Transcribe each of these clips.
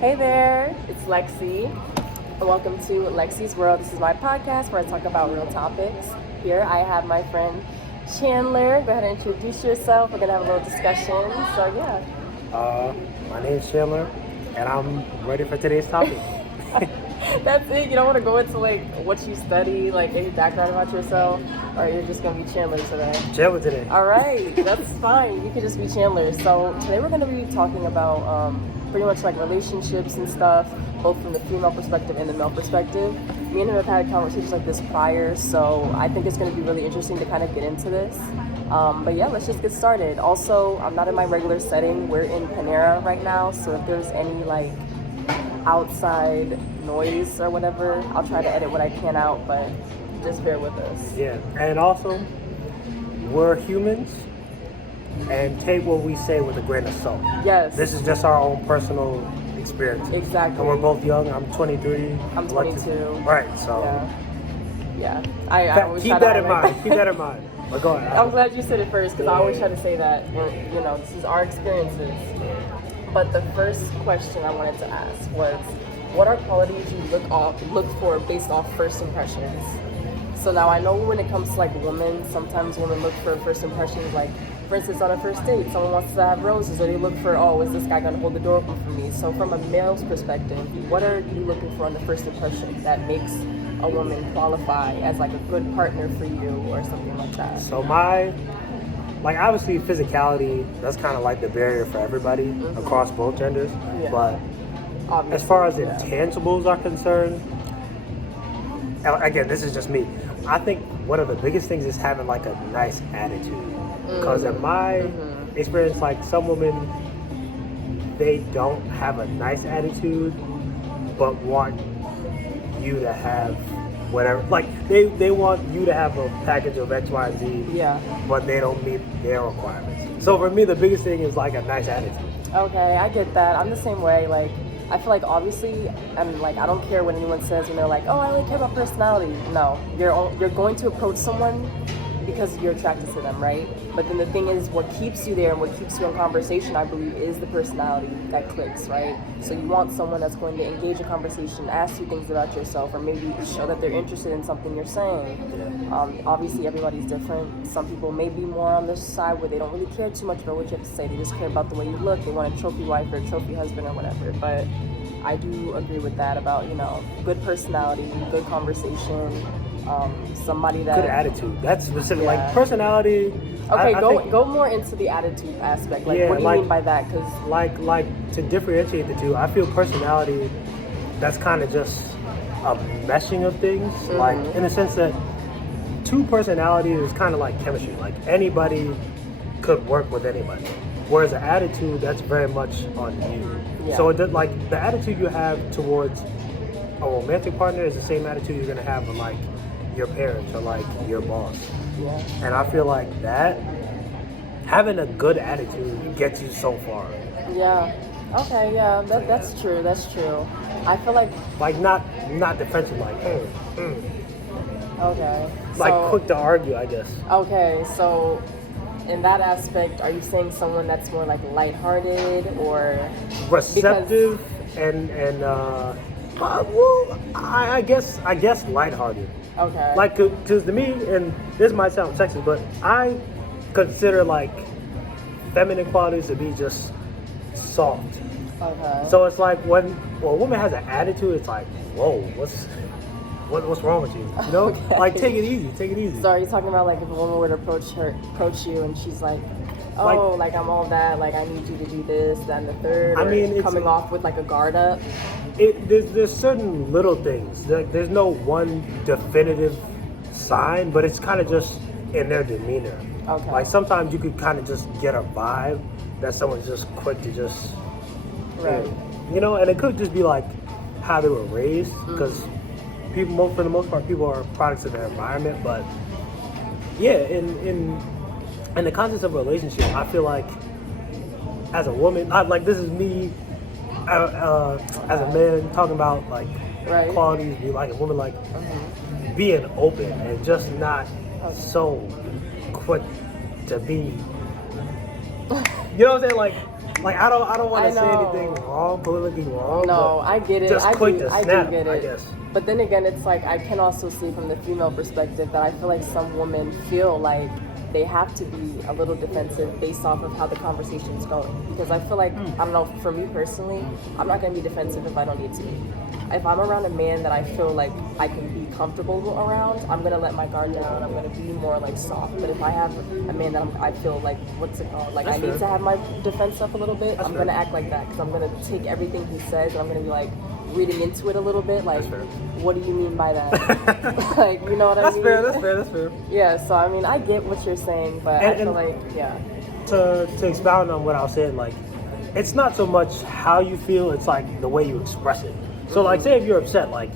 Hey there, it's Lexy. Welcome to Lexy's World. This is my podcast where I talk about real topics. Here I have my friend Chandler. Go ahead and introduce yourself. We're going to have a little discussion. So, yeah. My name is Chandler, and I'm ready for today's topic. That's it. You don't want to go into like what you study, like any background about yourself, or you're just going to be Chandler today? Chandler today. All right, that's fine. You can just be Chandler. So today we're going to be talking about pretty much like relationships and stuff, both from the female perspective and the male perspective. Me and him have had conversations like this prior, so I think it's going to be really interesting to kind of get into this. But yeah, let's just get started. Also, I'm not in my regular setting. We're in Panera right now, so if there's any like outside noise or whatever, I'll try to edit what I can out, but just bear with us. Yeah, and also, we're humans, and take what we say with a grain of salt. Yes. This is just our own personal experience. Exactly. And we're both young. I'm 23. I'm 22. Right, so. Yeah. I always keep that in mind. Keep that in mind. But go ahead. I'm glad you said it first because I always try to say that. You know, this is our experiences. But the first question I wanted to ask was, what are qualities you look for based off first impressions? So now I know when it comes to like women, sometimes women look for first impressions, like for instance on a first date, someone wants to have roses, or they look for, oh, is this guy gonna hold the door open for me? So from a male's perspective, what are you looking for on the first impression that makes a woman qualify as like a good partner for you or something like that? So obviously physicality, that's kind of like the barrier for everybody across both genders. Yeah. But Obviously, as far as intangibles are concerned, again, this is just me. I think one of the biggest things is having like a nice attitude. Because in my experience, like some women, they don't have a nice attitude, but want you to have whatever. Like they want you to have a package of X, Y, and Z. Yeah. But they don't meet their requirements. So for me, the biggest thing is like a nice attitude. Okay, I get that. I'm the same way. Like, I feel like obviously, and like I don't care what anyone says when they're like, oh, I only care about personality. No, you're going to approach someone because you're attracted to them, right? But then the thing is, what keeps you there and what keeps you in conversation, I believe, is the personality that clicks, right? So you want someone that's going to engage in conversation, ask you things about yourself, or maybe show that they're interested in something you're saying. Obviously, everybody's different. Some people may be more on the side where they don't really care too much about what you have to say. They just care about the way you look. They want a trophy wife or a trophy husband or whatever. But I do agree with that about, good personality, good conversation, somebody that... Good attitude. That's specific. Yeah. Like personality... Okay, I go more into the attitude aspect. Like, what do you mean by that? Because like to differentiate the two, I feel personality, that's kind of just a meshing of things. Like in the sense that two personalities is kind of like chemistry. Like anybody could work with anybody. Whereas an attitude, that's very much on you. Yeah. So it does, like the attitude you have towards a romantic partner is the same attitude you're gonna have with like your parents or like your boss. Yeah. And I feel like that having a good attitude gets you so far. Yeah. Okay. Yeah. That's true. That's true. I feel like not defensive. Like okay. like So, quick to argue, I guess. okay. So in that aspect, are you saying someone that's more like lighthearted or Receptive and well, I guess lighthearted. Okay. Like, cause to me, and this might sound sexist, but I consider like feminine qualities to be just soft. Okay. So it's like when a woman has an attitude, it's like, whoa, what's wrong with you? You know, Okay. like take it easy. So are you talking about like if a woman were to approach you and she's like, oh, like I'm all that, like I need you to do this, that, and the third. I or mean, it's coming off with like a guard up. There's certain little things. There's no one definitive sign, but it's kind of just in their demeanor. Okay. Like sometimes you could kind of just get a vibe that someone's just quick to just, Right. you know, and it could just be like how they were raised, because people, for the most part, people are products of their environment. But yeah, in the context of a relationship, I feel like as a woman, this is me as a man talking about like qualities, be like a woman, like being open and just not so quick to be, you know what I'm saying? Like Like I don't want I to say know. anything wrong, politically wrong. No, but I get it. Just I quick do. to I snap, do get I it. guess. But then again, it's like I can also see from the female perspective that I feel like some women feel like they have to be a little defensive based off of how the conversation's going. Because I feel like I don't know. For me personally, I'm not gonna be defensive if I don't need to be. If I'm around a man that I feel like I can be comfortable around, I'm gonna let my guard down. I'm gonna be more like soft. But if I have a man that I feel like what's it called? Like That's I need fair. to have my defense up a little bit. That's I'm fair. gonna act like that because I'm gonna take everything he says and I'm gonna be like reading into it a little bit. Like, That's fair. what do you mean by that? Like, you know what I That's mean? fair. That's fair. That's fair. Yeah. So I mean, I get what you're saying, but I feel like To expound on what I was saying, like it's not so much how you feel; it's like the way you express it. So, like, say if you're upset, like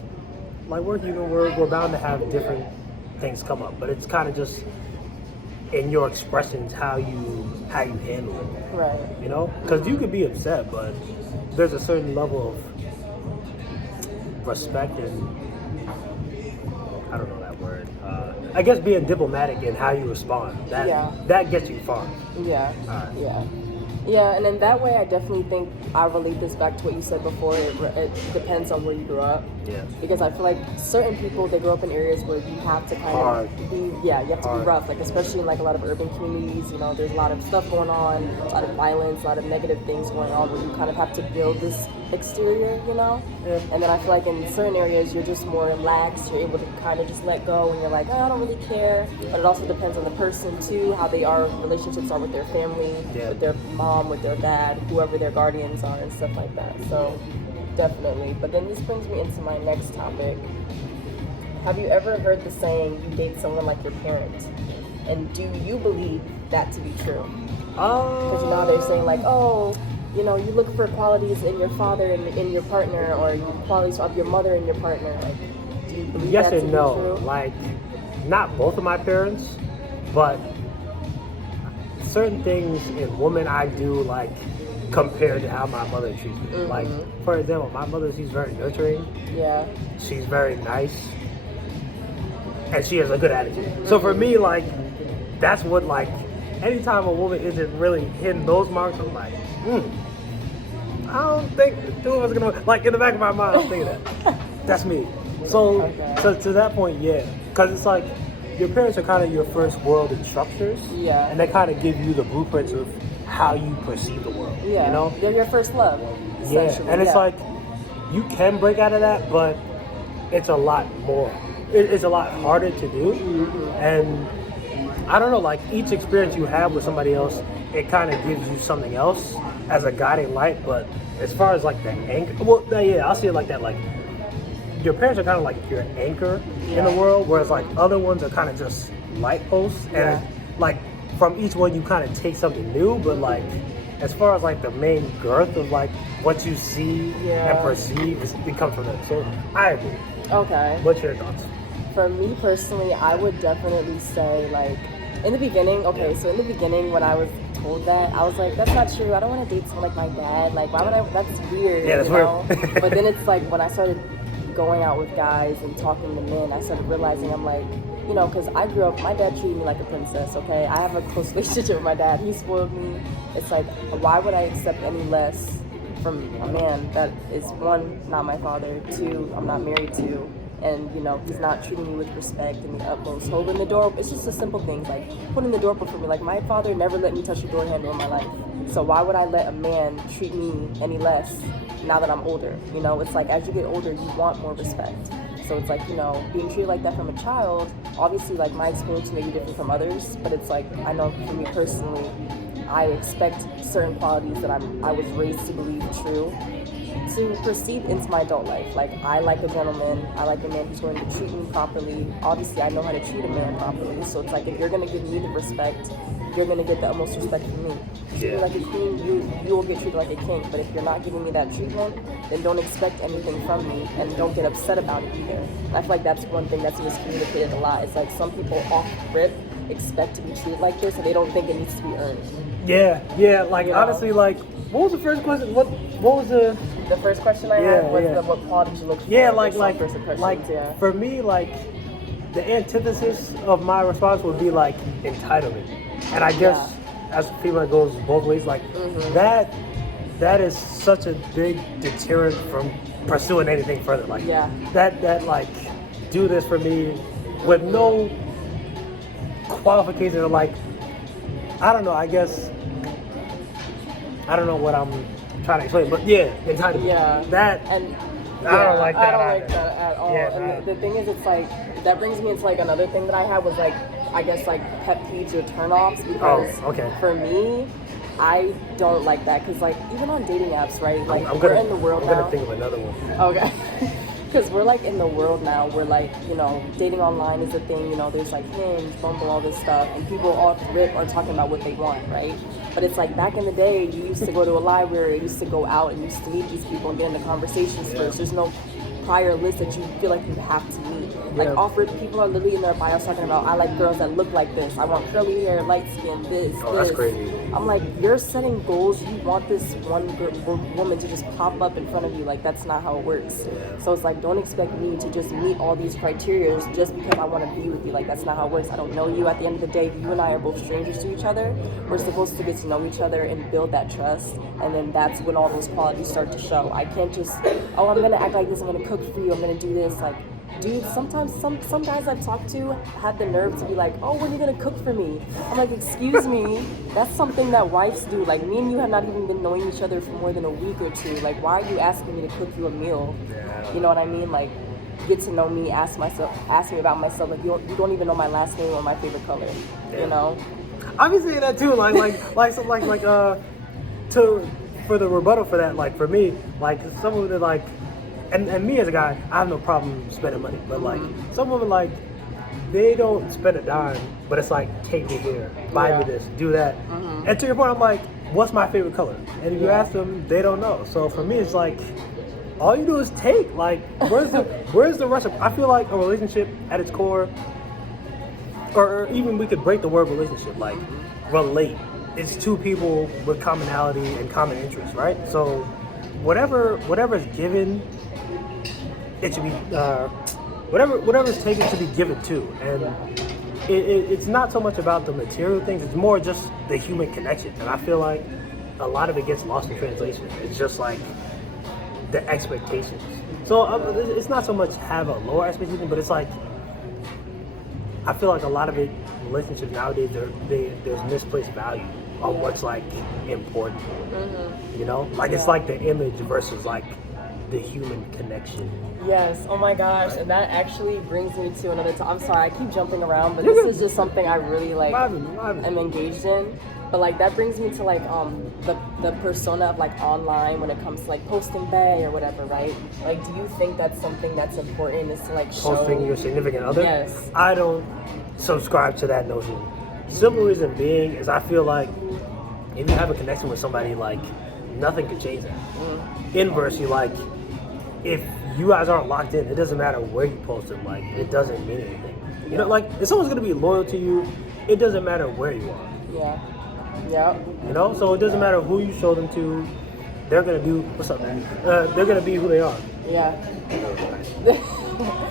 we're human, we're bound to have different things come up, but it's kind of just in your expressions how you handle it. right. You know, because you could be upset, but there's a certain level of respect and I don't know that word. I guess being diplomatic in how you respond that gets you far. Yeah. Alright. Yeah. Yeah, and in that way, I definitely think I relate this back to what you said before. It depends on where you grew up. Yeah. Because I feel like certain people, they grow up in areas where you have to kind of be, you have to be rough. Like, especially in like a lot of urban communities, you know, there's a lot of stuff going on, a lot of violence, a lot of negative things going on where you kind of have to build this exterior, you know? Yeah. And then I feel like in certain areas, you're just more relaxed. You're able to kind of just let go and you're like, oh, I don't really care. But it also depends on the person too, how relationships are with their family, with their mom, with their dad, whoever their guardians are and stuff like that. So definitely. But then this brings me into my next topic. Have you ever heard the saying, you date someone like your parent? And do you believe that to be true? Because now they're saying like, oh, you know, you look for qualities in your father and in your partner, or qualities of your mother and your partner. Like, do you believe yes that and to no. be true? Like, not both of my parents, but certain things in women I do like compared to how my mother treats me. Mm-hmm. Like, for example, my mother, she's very nurturing. Yeah. She's very nice. And she has a good attitude. Mm-hmm. So for me, like, that's what, like, anytime a woman isn't really hitting those marks, I'm like, I don't think the two of us are gonna, like, in the back of my mind, I'm thinking that. That's me. So, so to that point, yeah. Because it's like, your parents are kind of your first world instructors. Yeah. And they kind of give you the blueprints of how you perceive the world. Yeah. You know? They're your first love. Yeah. And it's like, you can break out of that, but it's a lot more. It's a lot harder to do. Mm-hmm. And I don't know, like, each experience you have with somebody else, it kind of gives you something else as a guiding light. But as far as like the anchor, well, yeah, I'll see it like that. Like, your parents are kind of like your anchor in the world, whereas like other ones are kind of just light posts. And like from each one, you kind of take something new. But like, as far as like the main girth of like what you see and perceive, it comes from them. So I agree. Okay. What's your thoughts? For me personally, I would definitely say, like, in the beginning, so in the beginning when I was told that, I was like, that's not true. I don't want to date someone like my dad. Like, why would I? That's weird. Yeah, that's weird. But then it's like, when I started going out with guys and talking to men, I started realizing, I'm like, you know, because I grew up, my dad treated me like a princess, okay? I have a close relationship with my dad. He spoiled me. It's like, why would I accept any less from a man that is, one, not my father, two, I'm not married to, and, you know, he's not treating me with respect and the utmost. Holding the door, it's just a simple thing, like putting the door open for me. Like, my father never let me touch the door handle in my life. So why would I let a man treat me any less now that I'm older? You know, it's like, as you get older, you want more respect. So it's like, you know, being treated like that from a child, obviously, like, my experience may be different from others, but it's like, I know for me personally, I expect certain qualities that I was raised to believe true to proceed into my adult life. Like, I like a gentleman, I like a man who's going to treat me properly. Obviously, I know how to treat a man properly. So it's like, if you're going to give me the respect, you're going to get the utmost respect from me. If you're like a queen, you will get treated like a king. But if you're not giving me that treatment, then don't expect anything from me, and don't get upset about it either. And I feel like that's one thing that's miscommunicated a lot. It's like, some people off rip expect to be treated like this, and they don't think it needs to be earned. Yeah, like, you honestly, know? Like, what was the first question? What was the first question I had was what qualities you look for? Like, for me, like, the antithesis of my response would be like entitlement, and I guess as a female, it goes both ways. Like, that that is such a big deterrent from pursuing anything further. Like that like do this for me with no qualification. Or like I don't know. I guess I don't know what I'm trying to explain, but yeah, entitlement. Yeah. That and I don't like that. I don't like that at all. Yeah, and the thing is, it's like that brings me into like another thing that I had was like I guess like pet peeves or turnoffs because for me, I don't like that because like even on dating apps, right? Like we're in the world now. I'm gonna think of another one. Okay. Because we're like in the world now where like, you know, dating online is a thing, you know, there's like Hinge, Bumble, all this stuff, and people off rip are talking about what they want, right? But it's like back in the day, you used to go to a library, you used to go out and you used to meet these people and get into conversations first. There's no prior list that you feel like you have to meet. Like off rip, people are literally in their bios talking about, I like girls that look like this, I want curly hair, light skin, this. That's crazy. I'm like, you're setting goals. You want this one woman to just pop up in front of you. Like, that's not how it works. So it's like, don't expect me to just meet all these criteria just because I want to be with you. Like, that's not how it works. I don't know you. At the end of the day, you and I are both strangers to each other. We're supposed to get to know each other and build that trust. And then that's when all those qualities start to show. I can't just, oh, I'm going to act like this. I'm going to cook for you. I'm going to do this. Like, dude, sometimes some guys I've talked to had the nerve to be like, oh, when are you gonna cook for me? I'm like, excuse me, that's something that wives do. Like, me and you have not even been knowing each other for more than a week or two. Like, why are you asking me to cook you a meal? You know what I mean? Like, get to know me, ask me about myself. Like, you don't even know my last name or my favorite color. You know? I've been saying that too. To for the rebuttal for that, like for me, like some of the like. And me as a guy, I have no problem spending money. But like some women, like they don't spend a dime, but it's like take me here, buy me this, do that. And to your point, I'm like, what's my favorite color? And if you ask them, they don't know. So for me, it's like all you do is take. Like where's the rush? I feel like a relationship at its core, or even we could break the word relationship, like relate. It's two people with commonality and common interests, right? So whatever's given. It should be whatever's taken should be given too, and it's not so much about the material things. It's more just the human connection, and I feel like a lot of it gets lost in translation. It's just like the expectations. So it's not so much have a lower expectation, but it's like I feel like a lot of it relationships nowadays there's misplaced value on what's like important. You know, like it's like the image versus like the human connection. Yes. Oh my gosh. And that actually brings me to another I'm sorry, I keep jumping around, but this is just something I really like am engaged in. But like that brings me to like the persona of like online when it comes to like posting bae or whatever, right? Like do you think that's something that's important is to like show posting your significant other? Yes. I don't subscribe to that notion. Simple reason being is I feel like if you have a connection with somebody, like nothing can change that. Inversely, like if you guys aren't locked in, it doesn't matter where you post them, like it doesn't mean anything. You know, like if someone's gonna be loyal to you, it doesn't matter where you are. Yeah. You know, so it doesn't matter who you show them to, they're gonna do what's up, man? They're gonna be who they are. Yeah.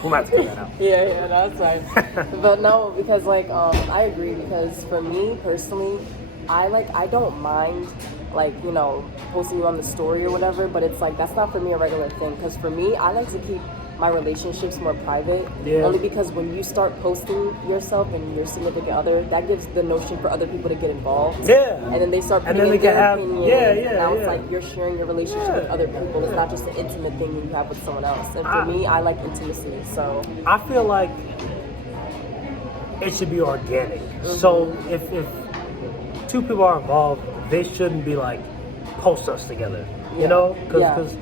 We might have to cut that out. Yeah, that's fine. But no, because like I agree because for me personally, I don't mind like, you know, posting you on the story or whatever, but it's like that's not for me a regular thing because for me, I like to keep my relationships more private. Only because when you start posting yourself and your significant other, that gives the notion for other people to get involved. And then they start putting in their opinion. And now it's like you're sharing your relationship with other people. It's not just an intimate thing you have with someone else. And for me, I like intimacy. So I feel like it should be organic. So if two people are involved, they shouldn't be like post us together. You know, because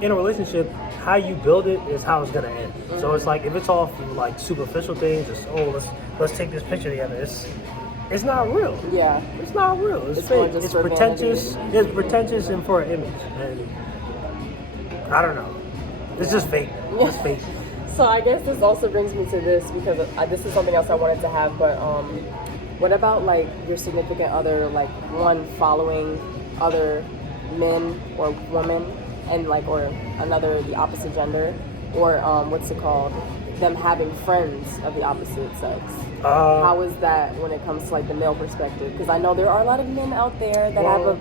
in a relationship, how you build it is how it's gonna end. So it's like if it's all from like superficial things, just let's take this picture together. It's not real. It's not real. It's fake. It's pretentious. Vanity. It's pretentious and for an image. And I don't know. It's just fake. It's fake. So I guess this also brings me to this because this is something else I wanted to have. But what about like your significant other, like one following other men or women? And like, or another, the opposite gender, or what's it called? Them having friends of the opposite sex. How is that when it comes to like the male perspective? Because I know there are a lot of men out there that have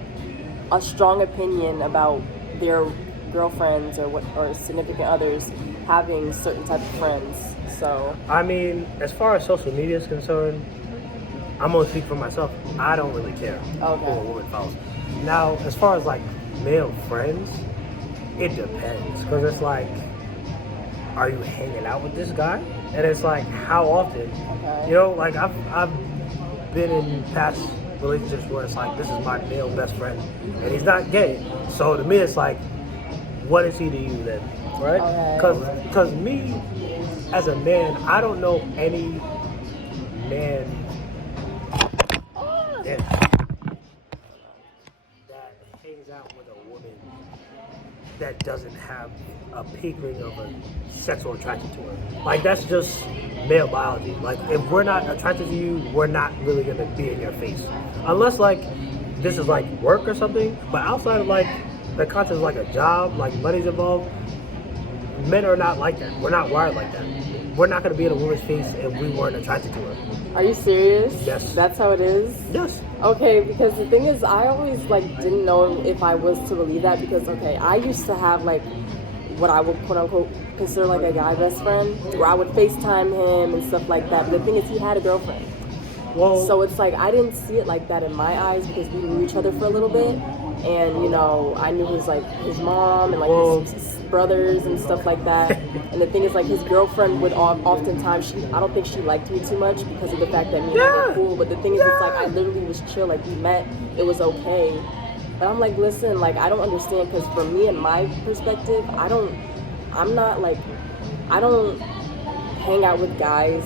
a strong opinion about their girlfriends or significant others having certain type of friends. So I mean, as far as social media is concerned, I'm gonna speak for myself. I don't really care who a woman follows. Now, as far as like male friends, it depends because it's like, are you hanging out with this guy? And it's like, how often? Okay. You know, like I've been in past relationships where it's like, this is my male best friend, and he's not gay. So to me, it's like, what is he to you then, right? Because me, as a man, I don't know any man that hangs out with a woman that doesn't have a pinkling of a sexual attraction to her. Like, that's just male biology. Like, if we're not attracted to you, we're not really gonna be in your face. Unless, like, this is like work or something, but outside of like the concept of like a job, like money's involved, men are not like that. We're not wired like that. We're not gonna be in a woman's face if we weren't attracted to her. Are you serious? Yes. That's how it is? Yes. Okay, because the thing is, I always like didn't know if I was to believe that because I used to have like what I would quote unquote consider like a guy best friend, where I would FaceTime him and stuff like that. But the thing is, he had a girlfriend. Well, so it's like I didn't see it like that in my eyes because we knew each other for a little bit, and you know I knew his mom and like his brothers and stuff like that. And the thing is, like, his girlfriend would oftentimes I don't think she liked me too much because of the fact that me and her were cool. But the thing is, it's like I literally was chill. Like, we met, it was okay. But I'm like, listen, like, I don't understand because for me and my perspective, I don't hang out with guys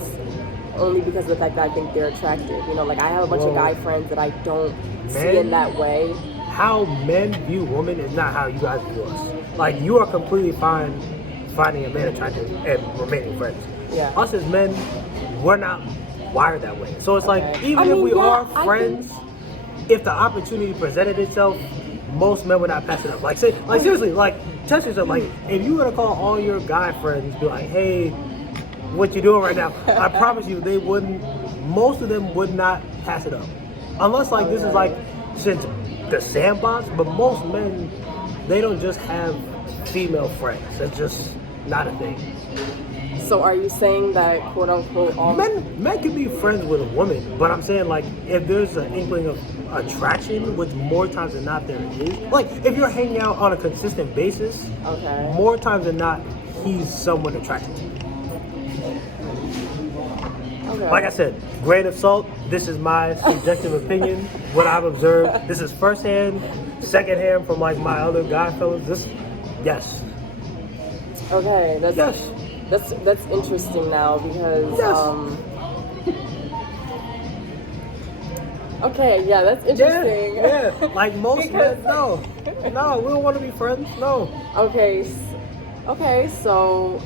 only because of the fact that I think they're attractive. You know, like, I have a bunch of guy friends that I don't see in that way. How men view women is not how you guys view us. Like, you are completely fine finding a man attractive and remaining friends. Yeah. Us as men, we're not wired that way. So it's like, even if we are friends, if the opportunity presented itself, most men would not pass it up. Like, say, like, seriously, like, test yourself. Like, if you were to call all your guy friends, be like, hey, what you doing right now? I promise you, most of them would not pass it up. Unless, like, this is like, since the sandbox, but most men, they don't just have female friends. That's just not a thing. So are you saying that quote unquote all men can be friends with a woman, but I'm saying, like, if there's an inkling of attraction, which more times than not there is, like, if you're hanging out on a consistent basis, more times than not he's someone attracted to you. Like I said, grain of salt, this is my subjective opinion, what I've observed. This is firsthand, secondhand from like my other guy fellas. Yes. Okay, that's interesting now because okay, yeah, that's interesting. Yeah. Like most men, no, we don't want to be friends. No. Okay, so.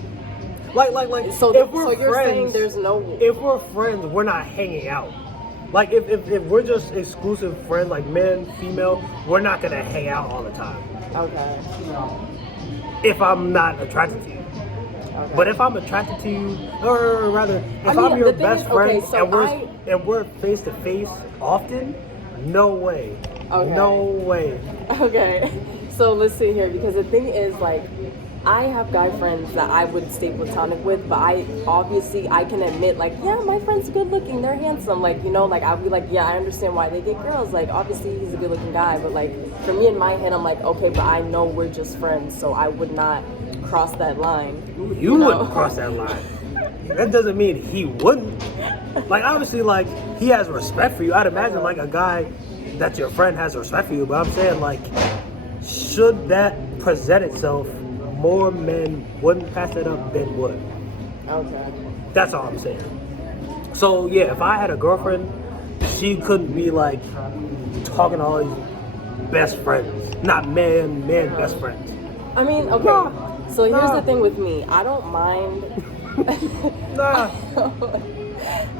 So if we're you're friends, saying there's no. If we're friends, we're not hanging out. Like if we're just exclusive friends, like men, female, we're not gonna hang out all the time. Okay. If I'm not attracted to you. Okay. But if I'm attracted to you, or rather, if I'm your best friend and we're face to face often, no way. Okay. No way. Okay. So let's see here, because the thing is, like, I have guy friends that I would stay platonic with, but I can admit, like, yeah, my friend's good looking, they're handsome, like, you know, like, I'll be like, yeah, I understand why they get girls, like, obviously he's a good looking guy, but like, for me in my head, I'm like, okay, but I know we're just friends, so I would not cross that line. You wouldn't cross that line. That doesn't mean he wouldn't. Like, obviously, like, he has respect for you. I'd imagine, like, a guy that's your friend has respect for you, but I'm saying, like, should that present itself, more men wouldn't pass it up than would. Okay. That's all I'm saying. So yeah, if I had a girlfriend, she couldn't be like talking to all these best friends, not man best friends. I mean, okay. So here's the thing with me. I don't mind.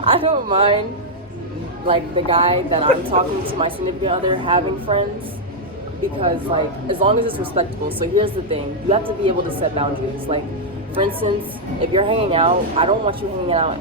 I don't mind, like, the guy that I'm talking to, my significant other, having friends. Because, like, as long as it's respectable. So here's the thing. You have to be able to set boundaries. Like, for instance, if you're hanging out, I don't want you hanging out,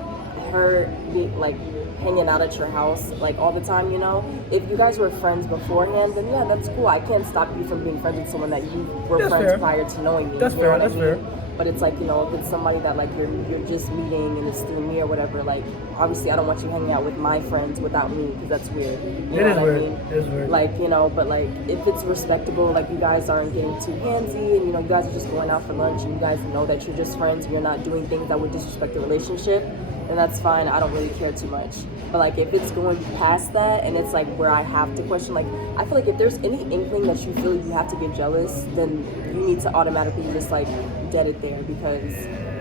hanging out at your house like all the time, you know. If you guys were friends beforehand, then yeah, that's cool. I can't stop you from being friends with someone that you were That's friends fair. prior to knowing me. That's you know fair. what I That's mean? fair. But it's like, you know, if it's somebody that like you're just meeting and it's through me or whatever, like obviously I don't want you hanging out with my friends without me because that's weird. You It know is what weird. I mean? It is weird. Like, you know, but like if it's respectable, like you guys aren't getting too handsy and you know you guys are just going out for lunch and you guys know that you're just friends and you're not doing things that would disrespect the relationship, then that's fine. I don't really care too much. But like if it's going past that and it's like where I have to question, like I feel like if there's any inkling that you feel you have to get jealous, then you need to automatically just like dead it there, because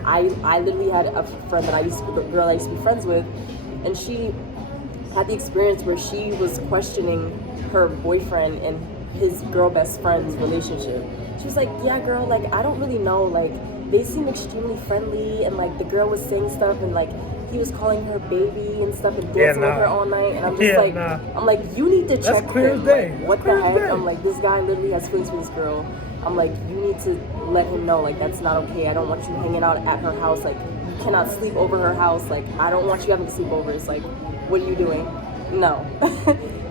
I literally had a friend that girl I used to be friends with, and she had the experience where she was questioning her boyfriend and his girl best friend's relationship. She was like, yeah girl, like I don't really know, like they seem extremely friendly, and like the girl was saying stuff and like he was calling her baby and stuff and dancing with her all night, and I'm just I'm like, you need to check clear him. as day. Like, what the heck? I'm like, this guy literally has feelings for this girl. I'm like, you need to let him know, like that's not okay. I don't want you hanging out at her house. Like you cannot sleep over her house. Like I don't want you having sleepovers. Like what are you doing? No.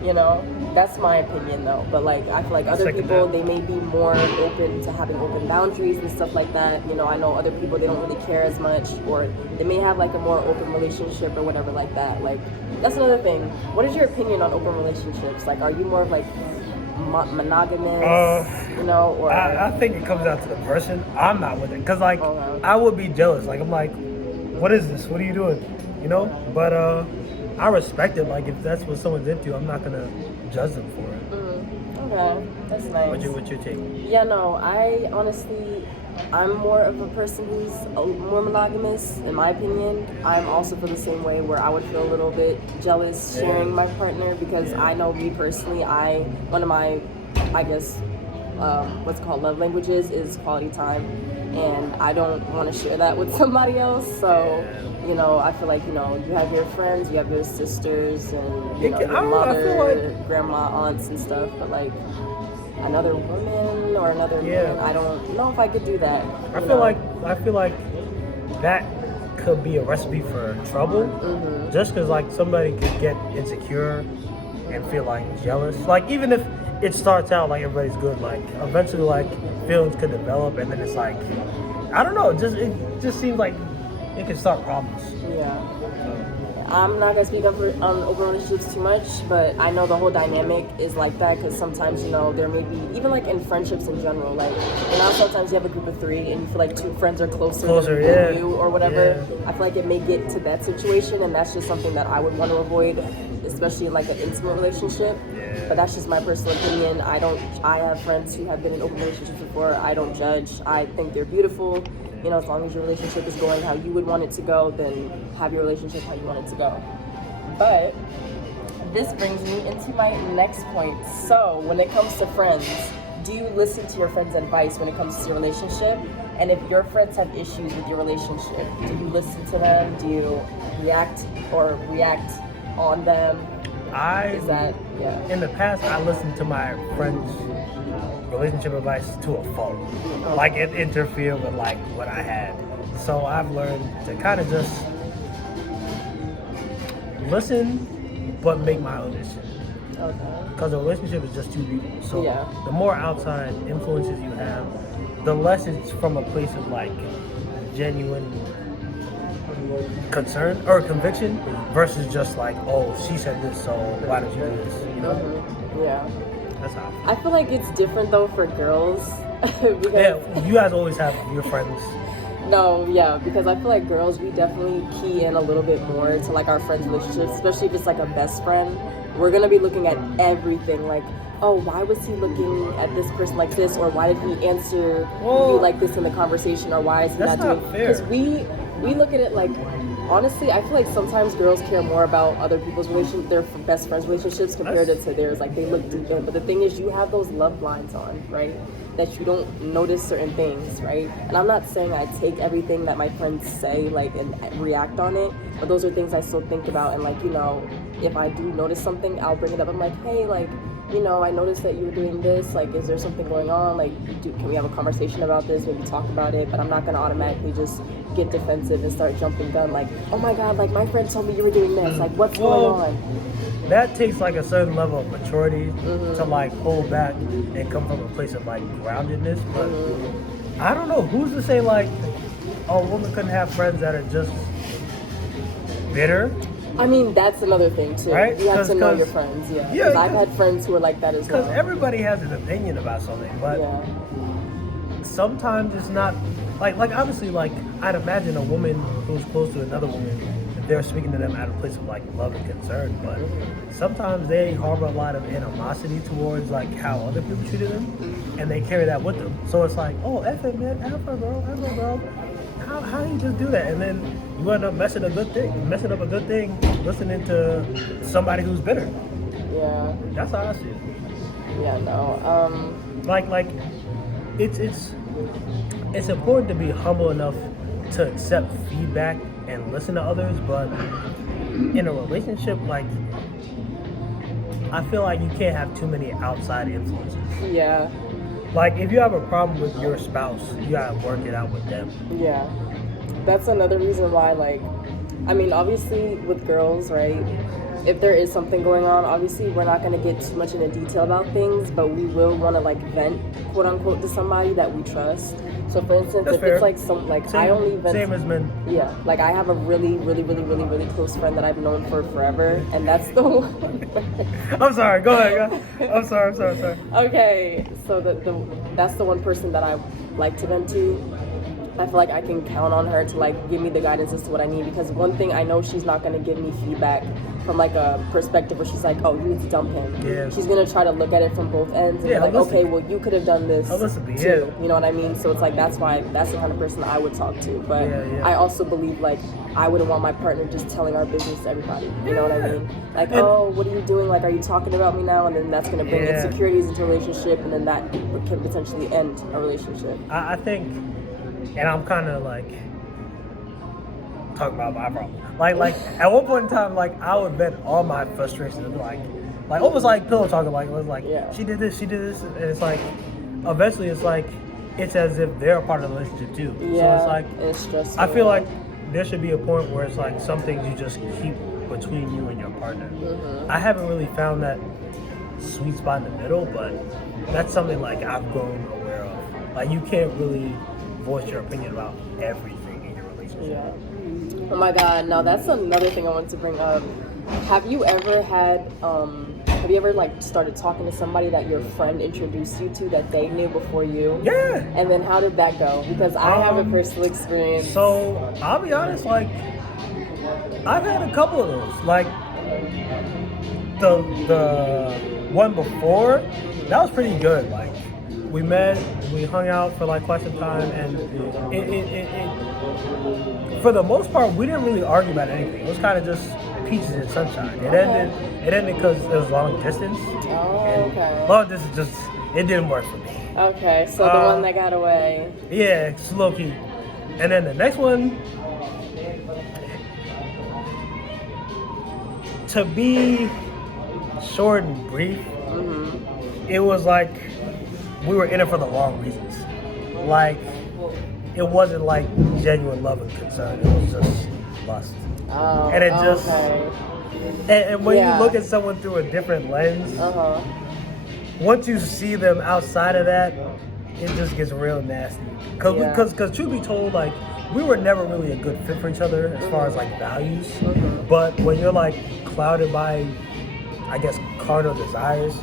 You know, that's my opinion though. But like I feel like other people, they may be more open to having open boundaries and stuff like that. You know, I know other people, they don't really care as much, or they may have like a more open relationship or whatever like that. Like that's another thing. What is your opinion on open relationships? Like are you more of like monogamous, you know, or I think it comes down to the person. I'm not with it because like I would be jealous. Like I'm like, what is this? What are you doing? You know? But I respect it. Like if that's what someone's into, I'm not gonna judge them for it. Okay, that's nice. What's your take? Yeah, no, I honestly, I'm more of a person who's more monogamous, in my opinion. I'm also feel the same way where I would feel a little bit jealous sharing my partner, because I know me personally, one of my, I guess, what's called love languages is quality time, and I don't want to share that with somebody else. So, you know, I feel like, you know, you have your friends, you have your sisters, and you know, your mother, grandma, aunts, and stuff. But like another woman or another man, I don't know if I could do that. I feel like that could be a recipe for trouble. Just because like somebody could get insecure and feel like jealous. Like even if it starts out like everybody's good, like eventually like feelings could develop, and then it's like, I don't know, it just seems like it could start problems. Yeah. I'm not gonna speak up on open relationships too much, but I know the whole dynamic is like that, because sometimes, you know, there may be, even like in friendships in general, like, you know, sometimes you have a group of 3 and you feel like 2 friends are closer than you or whatever. I feel like it may get to that situation, and that's just something that I would want to avoid, especially in like an intimate relationship. But that's just my personal opinion. I have friends who have been in open relationships before. I don't judge. I think they're beautiful. You know, as long as your relationship is going how you would want it to go, then have your relationship how you want it to go. But this brings me into my next point. So when it comes to friends, do you listen to your friends' advice when it comes to your relationship? And if your friends have issues with your relationship, do you listen to them? Do you react on them? In the past, I listened to my friends' relationship advice to a fault. Like it interfered with like what I had. So I've learned to kind of just listen, but make my own decision. Because a relationship is just 2 people. So the more outside influences you have, the less it's from a place of like genuine concern or conviction versus just like, oh, she said this, so why did you do this? You know? Yeah. That's how I feel like it's different though for girls. Because you guys always have your friends. No, yeah, because I feel like girls, we definitely key in a little bit more to like our friends' relationships, especially if it's like a best friend. We're gonna be looking at everything, like, oh, why was he looking at this person like this, or why did he answer you like this in the conversation, or why is he not doing? Because we look at it like, honestly, I feel like sometimes girls care more about other people's their best friends' relationships compared to theirs. Like they look deep in, but the thing is, you have those love blinds on, right? That you don't notice certain things, right? And I'm not saying I take everything that my friends say like and react on it, but those are things I still think about. And like, you know, if I do notice something, I'll bring it up. I'm like, hey, like, you know, I noticed that you were doing this. Like, is there something going on? Like, can we have a conversation about this? Maybe talk about it. But I'm not gonna automatically just get defensive and start jumping gun. Like, oh my God, like my friend told me you were doing this. Like, what's going on? That takes like a certain level of maturity to like hold back and come from a place of like groundedness. But I don't know, who's to say like a woman couldn't have friends that are just bitter? I mean, that's another thing too. Right? You have to know your friends, yeah. Because I've had friends who are like that as well. Because everybody has an opinion about something, but sometimes it's not like obviously, like I'd imagine a woman who's close to another woman, if they're speaking to them out of a place of like love and concern, but sometimes they harbor a lot of animosity towards like how other people treated them, and they carry that with them. So it's like, oh, F it, man, F her, bro. How do you just do that? And then you end up messing up a good thing, listening to somebody who's bitter. Yeah. That's how I see it. Yeah, no. Like it's important to be humble enough to accept feedback and listen to others, but in a relationship, like I feel like you can't have too many outside influences. Yeah. Like if you have a problem with your spouse, you gotta work it out with them. Yeah. That's another reason why, like, I mean, obviously with girls, right? If there is something going on, obviously we're not going to get too much into detail about things, but we will want to like vent, quote unquote, to somebody that we trust. So for instance, That's if fair. it's like same, I only vent. Same as men. Yeah, like I have a really close friend that I've known for forever, and that's the one. I'm sorry. Go ahead. I'm sorry. Okay, so that's the one person that I like to vent to. I feel like I can count on her to like give me the guidance as to what I need, because one thing I know, she's not gonna give me feedback from like a perspective where she's like, oh, you need to dump him. Yeah. She's gonna try to look at it from both ends and be like, okay, well, you could have done this too. You know what I mean? So it's like that's the kind of person I would talk to. But I also believe like I wouldn't want my partner just telling our business to everybody. You know what I mean? Like, oh, what are you doing? Like, are you talking about me now? And then that's gonna bring insecurities into a relationship, and then that can potentially end a relationship. I think, and I'm kind of like talking about my problem. Like at one point in time, like I would vent all my frustrations and like almost like pillow talking. Like it was like she did this, and it's like eventually it's like it's as if they're a part of the relationship too. So it's like it's stressful. I feel like there should be a point where it's like some things you just keep between you and your partner. I haven't really found that sweet spot in the middle, but that's something like I've grown aware of. Like you can't really voice your opinion about everything in your relationship. Yeah. Oh my God! Now that's another thing I wanted to bring up. Have you ever like started talking to somebody that your friend introduced you to that they knew before you? Yeah. And then how did that go? Because I have a personal experience. So I'll be honest, like I've had a couple of those. Like the one before, that was pretty good. Like we met, we hung out for like quite some time, and it for the most part we didn't really argue about anything. It was kind of just peaches and sunshine. It ended because it was long distance. Oh, okay. Long distance just it didn't work for me. Okay, so the one that got away. Yeah, it's low key. And then the next one, to be short and brief, it was like we were in it for the wrong reasons. Like it wasn't like genuine love and concern. It was just lust. Oh, and it just and when you look at someone through a different lens, once you see them outside of that, it just gets real nasty. Because truth be told, like we were never really a good fit for each other as far as like values. But when you're like clouded by, I guess, carnal desires,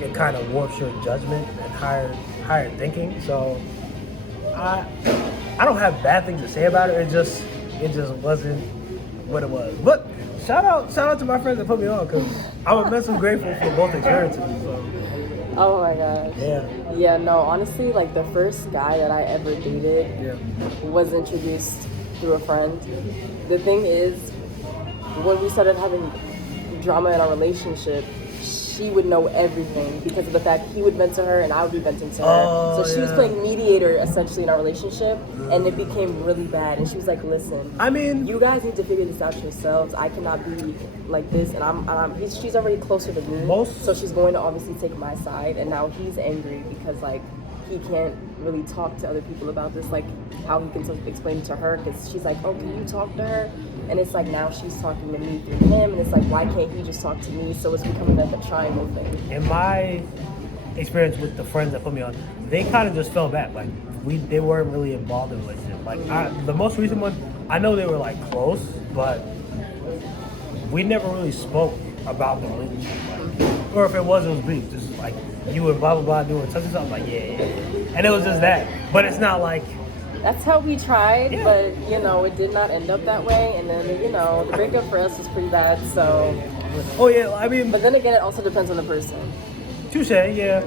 it kind of warps your judgment and higher thinking. So I don't have bad things to say about it. It just wasn't what it was. But shout out to my friends that put me on, because I'm immensely grateful for both experiences. So. Oh my gosh. Yeah, no, honestly, like the first guy that I ever dated was introduced through a friend. The thing is, when we started having drama in our relationship, she would know everything because of the fact he would vent to her and I would be venting to her. Oh, So she was playing mediator essentially in our relationship, and it became really bad. And she was like, "Listen, I mean, you guys need to figure this out yourselves. I cannot be like this." And she's already closer to me, so she's going to obviously take my side. And now he's angry because like he can't really talk to other people about this, like how he can explain it to her, because she's like, "Oh, can you talk to her?" And it's like now she's talking to me through him, and it's like, why can't he just talk to me? So it's becoming like a triangle thing. in my experience with the friends that put me on, they kind of just fell back. Like they weren't really involved in the relationship. Like the most recent one, I know they were like close, but we never really spoke about the relationship. Like, or if it was brief, just like you and blah blah blah doing such and something. Like yeah, and it was just that. But it's not like. That's how we tried, but it did not end up that way. And then the breakup for us was pretty bad. So. Oh yeah, I mean. But then again, it also depends on the person. Touche, yeah.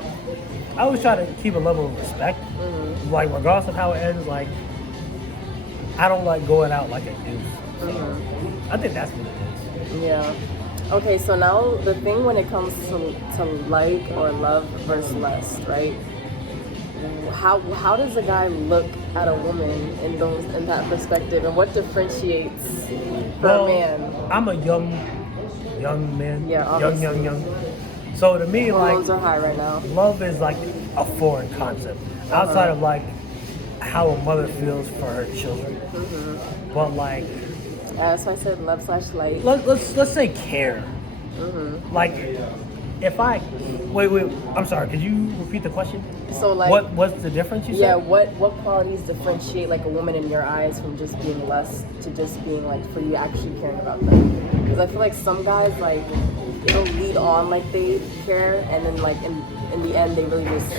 I always try to keep a level of respect. Like regardless of how it ends, like I don't like going out like a deuce. I think that's what it is. Yeah. Okay, so now the thing when it comes to like or love versus lust, right? How does a guy look at a woman in that perspective, and what differentiates for a man? I'm a young man. Yeah, obviously. Young. So to me, hormones like are high right now. love is like a foreign concept outside of like how a mother feels for her children. But like, as I said, love/like. Let's say care. Like, if I wait, I'm sorry. Could you repeat the question? So like, what's the difference? You said? Yeah, what qualities differentiate like a woman in your eyes from just being lust to just being like for you actually caring about them? Because I feel like some guys like it'll lead on like they care, and then like in the end they really just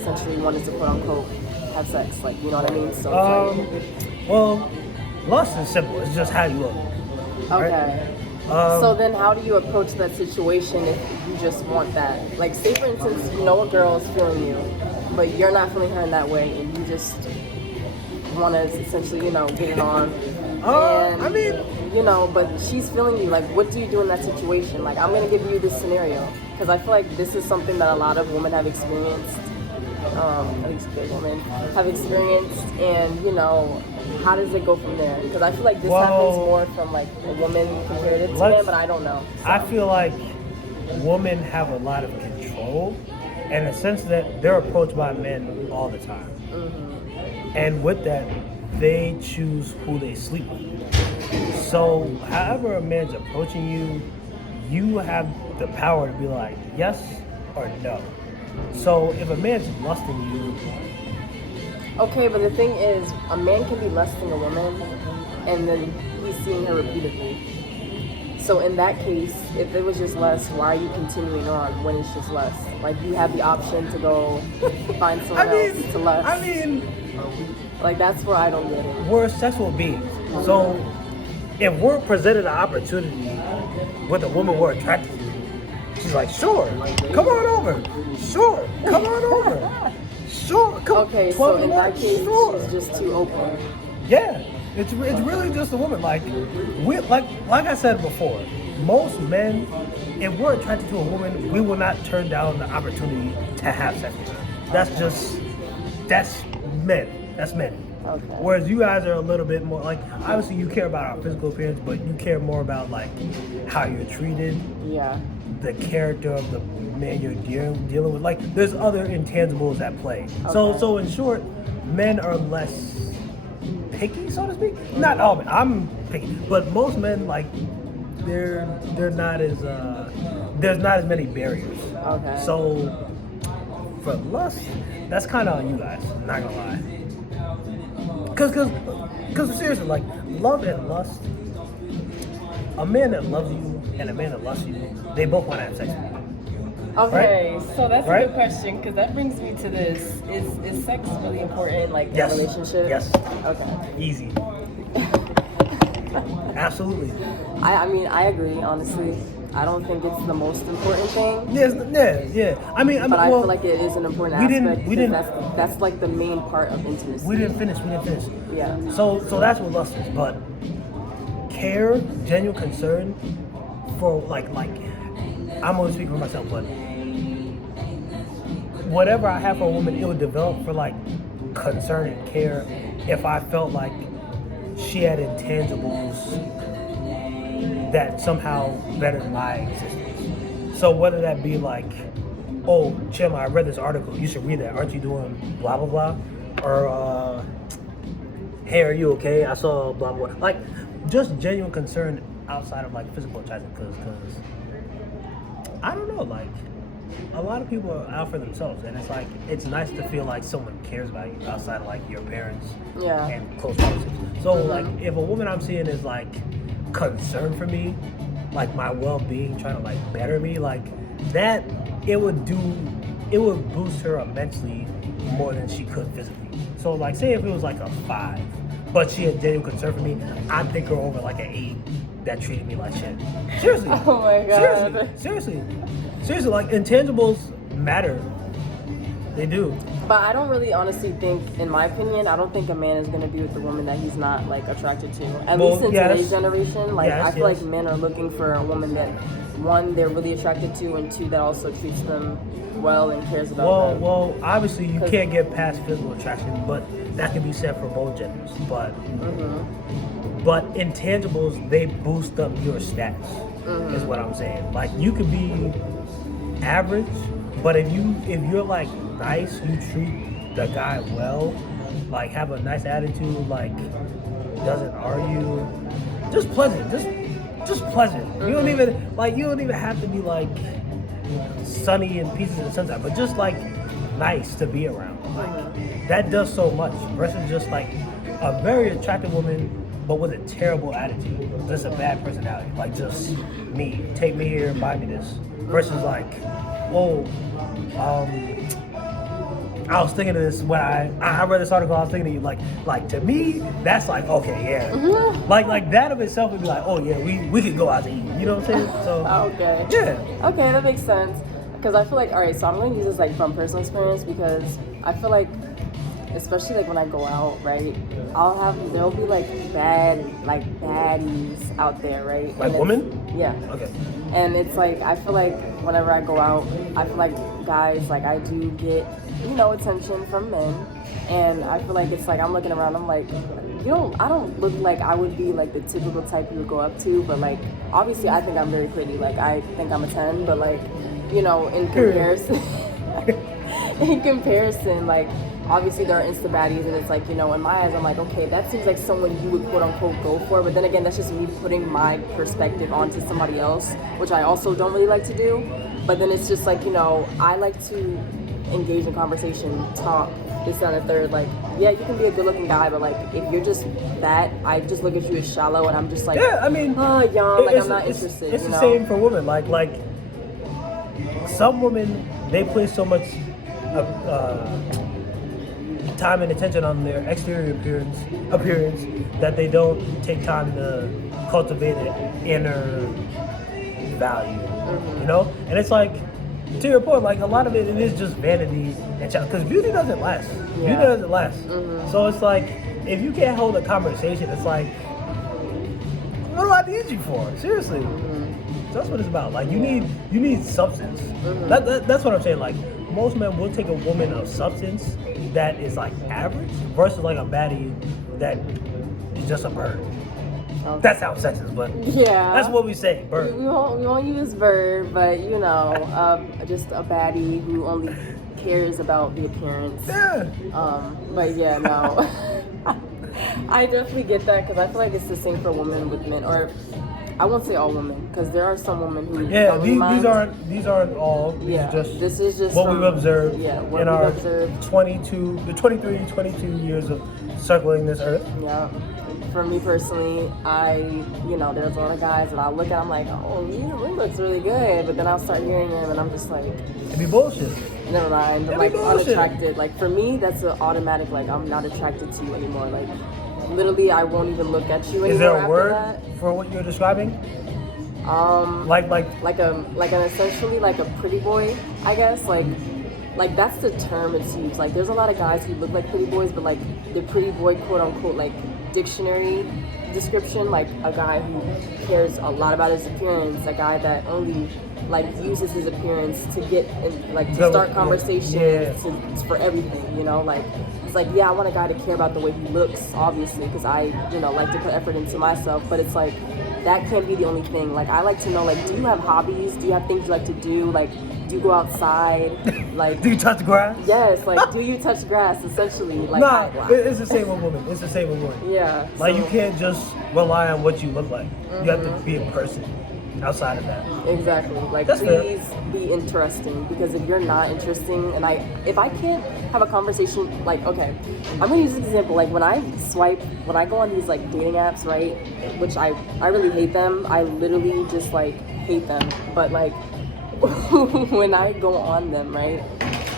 essentially wanted to quote unquote have sex, like you know what I mean? So it's like, well, lust is simple. It's just how you look. okay. Right? So then how do you approach that situation if you just want that? Like say for instance, a girl is feeling you, but you're not feeling her in that way, and you just want to essentially, get it on. And, I mean, but she's feeling you. Like, what do you do in that situation? Like, I'm gonna give you this scenario because I feel like this is something that a lot of women have experienced. At least gay women have experienced, and how does it go from there? Because I feel like this happens more from like a woman compared to men, but I don't know. So. I feel like women have a lot of control, in the sense that they're approached by men all the time, and with that, they choose who they sleep with. So, however a man's approaching you, you have the power to be like yes or no. So if a man's lusting you... Okay, but the thing is, a man can be lusting a woman, and then he's seeing her repeatedly. So in that case, if it was just lust, why are you continuing on when it's just lust? Like, you have the option to go find someone else to lust. I mean... Like, that's where I don't get it. We're sexual beings. So if we're presented an opportunity with a woman we're attracted to, she's like, sure, come on over. Sure, come on over. Sure, come on. Okay, so in that case, she's just too open. Yeah, it's really just a woman. Like I said before, most men, if we're attracted to a woman, we will not turn down the opportunity to have sex with her. That's men. That's men. Okay. Whereas you guys are a little bit more like, obviously you care about our physical appearance, but you care more about like how you're treated. Yeah. The character of the man you're dealing with. Like, there's other intangibles at play. Okay. So in short, men are less picky, so to speak. Not all men. I'm picky, but most men, like, they're not as there's not as many barriers. Okay. So for lust, that's kind of on you guys. I'm not gonna lie. Cause seriously, like, love and lust. A man that loves you and a man that lusts you, they both want to have sex with you. Okay, right? So that's right? a good question, because that brings me to this. Is sex really important, like, in a relationship? Yes. Okay. Easy. Absolutely. I mean, I agree, honestly. I don't think it's the most important thing. Yeah. I mean, but I feel like it is an important aspect. We didn't. That's like the main part of intimacy. We didn't finish. Yeah. So that's what lust is. But care, genuine concern for like I'm only speaking for myself, but whatever I have for a woman, it would develop for like concern and care if I felt like she had intangibles that somehow bettered my existence. So whether that be like, oh, Chandler, I read this article, you should read that. Aren't you doing blah blah blah? Or hey, are you okay? I saw blah blah blah. Like just genuine concern outside of like physical attraction, because I don't know, like a lot of people are out for themselves, and it's like it's nice to feel like someone cares about you outside of like your parents and close relatives. So like if a woman I'm seeing is like concerned for me, like my well-being, trying to like better me, like that, it would boost her immensely more than she could physically. So like say if it was like a 5, but she had genuine concern for me, I'd think her over like an 8 that treated me like shit. Seriously. Oh my god. Seriously, like intangibles matter. They do. But I don't really honestly think, in my opinion, I don't think a man is gonna be with a woman that he's not like attracted to. At least in today's generation, like I feel like men are looking for a woman that, one, they're really attracted to, and two, that also treats them well and cares about them. Well, obviously you can't get past physical attraction, but that can be said for both genders. But intangibles, they boost up your stats, is what I'm saying. Like you could be average, but if you're like nice, you treat the guy well, like have a nice attitude, like doesn't argue, just pleasant, just pleasant. You don't even have to be like sunny and pieces of the sunshine, but just like nice to be around. Like that does so much versus just like a very attractive woman but with a terrible attitude, just a bad personality, like just me, take me here and buy me this, versus like, I was thinking of this when I read this article. I was thinking of you, like to me, that's like okay, yeah, like that of itself would be like, oh yeah, we could go out to eat. You know what I'm saying? So okay, yeah, okay, that makes sense. Because I feel like, all right, so I'm gonna use this like from personal experience, because I feel like, especially like when I go out, right, there'll be like baddies out there, right? Like women? Yeah. Okay. And it's like, I feel like whenever I go out, I feel like guys, like I do get, attention from men. And I feel like it's like, I'm looking around, I'm like, I don't look like I would be like the typical type you would go up to, but like, obviously I think I'm very pretty. Like, I think I'm a 10, but like, in comparison, like, obviously there are insta baddies, and it's like, in my eyes, I'm like, okay, that seems like someone you would quote unquote go for. But then again, that's just me putting my perspective onto somebody else, which I also don't really like to do. But then it's just like, I like to engage in conversation, talk, this, that, and the third. Like, yeah, you can be a good looking guy, but like, if you're just that, I just look at you as shallow, and I'm just like, yeah, I mean, young, like I'm not interested. It's the same for women. Like some women, they place so much time and attention on their exterior appearance that they don't take time to cultivate an inner value, And it's like, to your point, like a lot of it is just vanity and because beauty doesn't last. Beauty doesn't last. So it's like, if you can't hold a conversation, it's like, what do I need you for? Seriously. So that's what it's about. Like you need substance. That's what I'm saying. Like most men will take a woman of substance that is like average versus like a baddie that is just a bird. Okay. That sounds sexist, but yeah, that's what we say, bird. We won't use bird, but just a baddie who only cares about the appearance. Yeah. But yeah, no. I definitely get that, because I feel like it's the same for women with men, or I won't say all women, because there are some women who these aren't all. This is just what we've observed. Yeah, what in our 22 years of circling this earth. Yeah. For me personally, there's a lot of guys that I look at, I'm like, oh, he looks really good, but then I'll start hearing him, and I'm just like, it'd be bullshit. Never mind. I'm like unattracted. Like for me, that's an automatic. Like I'm not attracted to you anymore. Like literally, I won't even look at you anymore. Is there a after word that. For what you're describing? Like an essentially like a pretty boy, I guess. Like that's the term it's used. Like there's a lot of guys who look like pretty boys, but like the pretty boy quote unquote like dictionary description, like a guy who cares a lot about his appearance, a guy that only like uses his appearance to get in, like to Go- start yeah, conversations yeah. for everything, you know, like it's like, yeah, I want a guy to care about the way he looks, obviously, because I, you know, like to put effort into myself, but it's like that can't be the only thing. Like I like to know, like, do you have hobbies? Do you have things you like to do? Like, do you go outside? Like, Do you touch the grass? yes, like, do you touch grass? Essentially, like, Nah, wow. it's the same with women. It's the same with women. Yeah. Like so- you can't just rely on what you look like. You have to be a person outside of that. Exactly. Like, That's fair. please be interesting, because if you're not interesting, and if I can't have a conversation, like, okay, I'm gonna use this example. Like when I go on these like dating apps, right? Which I really hate them. I literally just like hate them. But like when I go on them, right?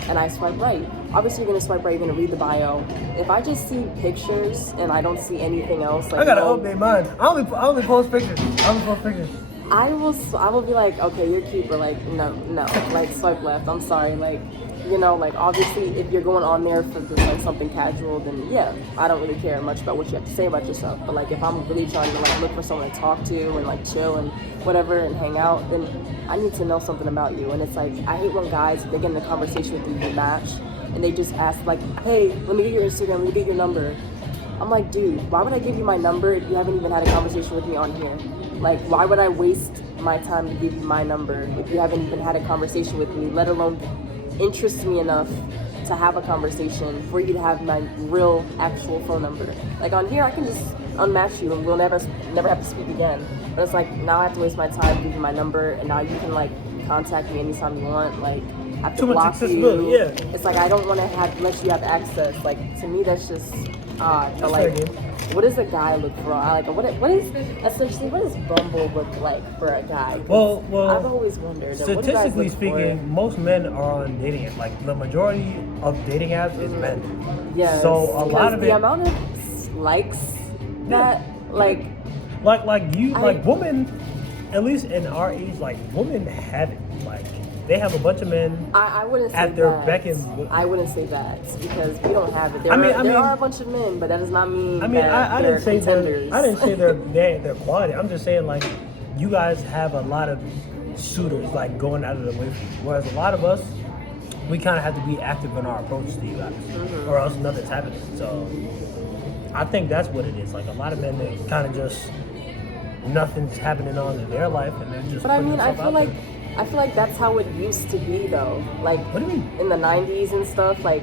And I swipe right. Obviously, you're gonna swipe right. You're gonna read the bio. If I just see pictures and I don't see anything else, like I gotta update mine. I only post pictures. I will be like, okay, you're cute, but like, no, like swipe left. I'm sorry, like, you know, like obviously if you're going on there for just like something casual, then yeah, I don't really care much about what you have to say about yourself. But like if I'm really trying to like look for someone to talk to and like chill and whatever and hang out, then I need to know something about you. And it's like, I hate when guys, they get in a conversation with you, you match, and they just ask like, hey, let me get your Instagram, let me get your number. I'm like, dude, why would I give you my number if you haven't even had a conversation with me on here? Like, why would I waste my time to give you my number if you haven't even had a conversation with me, let alone interest me enough to have a conversation for you to have my real, actual phone number? Like, on here, I can just unmatch you and we'll never have to speak again. But it's like, now I have to waste my time to give you my number, and now you can, like, contact me anytime you want. Like, I have to Too much block accessibility, you. yeah. It's like, I don't want to let you have access. Like, to me, that's just odd. But, fair like, game. what does a guy look for? Like, what does Bumble look like for a guy? 'Cause Well, I've always wondered. What do guys statistically look speaking, for? most men are on dating apps. Like the majority of dating apps is men. Yes. So a lot because of the it, amount of likes that, like, like women, at least in our age, like women have it. Like they have a bunch of men. I wouldn't say at their that. beck and- I wouldn't say that because we don't have it. There I mean, are a bunch of men, but that does not mean. I mean, that I they're didn't say contenders. I didn't say they're quality. I'm just saying like you guys have a lot of suitors like going out of the way for you, whereas a lot of us, we kind of have to be active in our approach to you guys, or else nothing's happening. So I think that's what it is. Like a lot of men, they kind of just nothing's happening on in their life, and they're just. But I putting mean, themselves out there. I feel like that's how it used to be, though. Like, What do you mean? in the '90s and stuff, like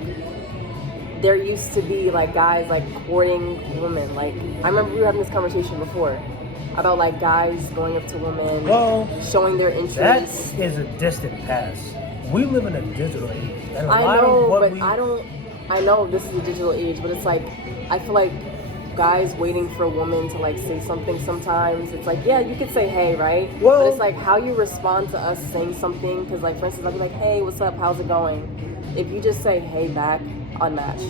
there used to be like guys like courting women. Like, I remember we were having this conversation before about like guys going up to women, Well, showing their That interest. is a distant past. We live in a digital age, and a I lot know, of what but we I know this is a digital age, but it's like I feel like guys waiting for a woman to like say something sometimes. It's like, yeah, you could say hey, right? Well- but it's like how you respond to us saying something, because like for instance, I'll be like, hey, what's up, how's it going? If you just say hey back, unmatch.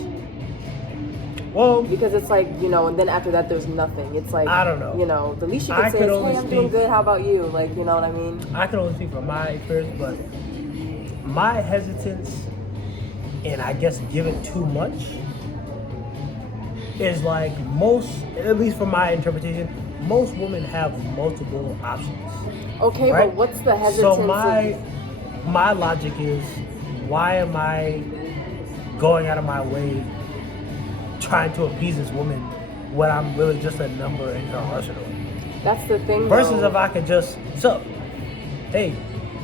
well, Because it's like, you know, and then after that there's nothing. It's like, I don't know. You know, the least you I can say could is, only hey, I'm doing speak- good, how about you? Like, you know what I mean? I can only speak from my experience, but my hesitance, and I guess giving too much, is like most, at least from my interpretation, most women have multiple options. Okay, Right? but what's the hesitance? So my logic is, why am I going out of my way trying to appease this woman when I'm really just a number in her arsenal? That's the thing. Versus though. if I could just, so, hey,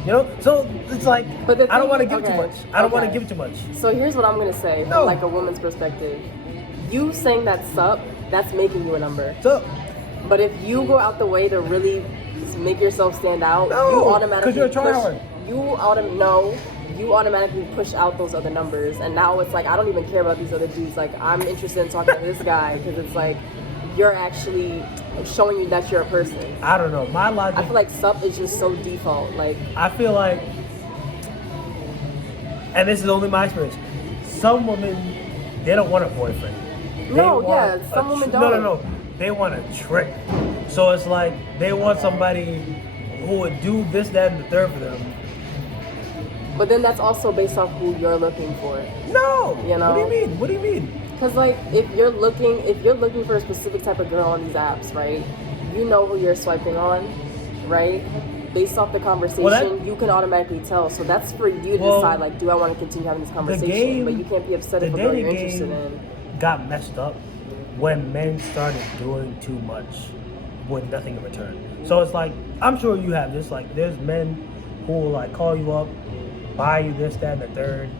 you know, so it's like, But the I don't thing want to is- give too okay, much. I don't want to okay. give too much. So here's what I'm gonna say No. from like a woman's perspective. You saying that's up, that's making you a number. So, But if you go out the way to really make yourself stand out, No, you 'cause automatically you're a tryhard. You automatically push out those other numbers, and now it's like I don't even care about these other dudes. Like I'm interested in talking to this guy because it's like you're actually showing you that you're a person. I don't know. My logic, I feel like sup is just so default. Like I feel like, and this is only my experience, some women, they don't want a boyfriend. They No, want yeah, a some women No, don't. no. They want a trick. So it's like they want somebody who would do this, that, and the third for them. but then that's also based off who you're looking for. No. You know? What do you mean? What do you mean? Cause like if you're looking for a specific type of girl on these apps, right? You know who you're swiping on, right? based off the conversation, you can automatically tell. So that's for you to decide, like, do I want to continue having this conversation? But you can't be upset if a girl you're interested in got messed up when men started doing too much with nothing in return. So it's like, I'm sure you have this, like, there's men who will, like, call you up, buy you this, that, and the third,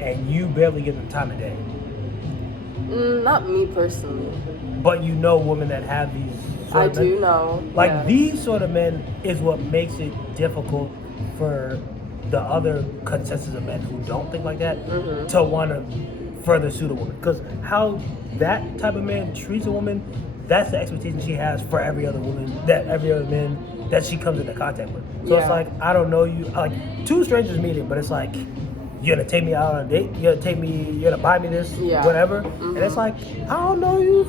and you barely give them time of day. Not me personally. But you know women that have these I do know. Like, these sort of men is what makes it difficult for the other consensus of men who don't think like that to want to further suit a woman. Because how that type of man treats a woman, that's the expectation she has for every other woman, every other man that she comes into contact with. So it's like, I don't know you, like, two strangers meeting, but it's like, you're gonna take me out on a date, you're gonna buy me this, whatever. And it's like, I don't know you.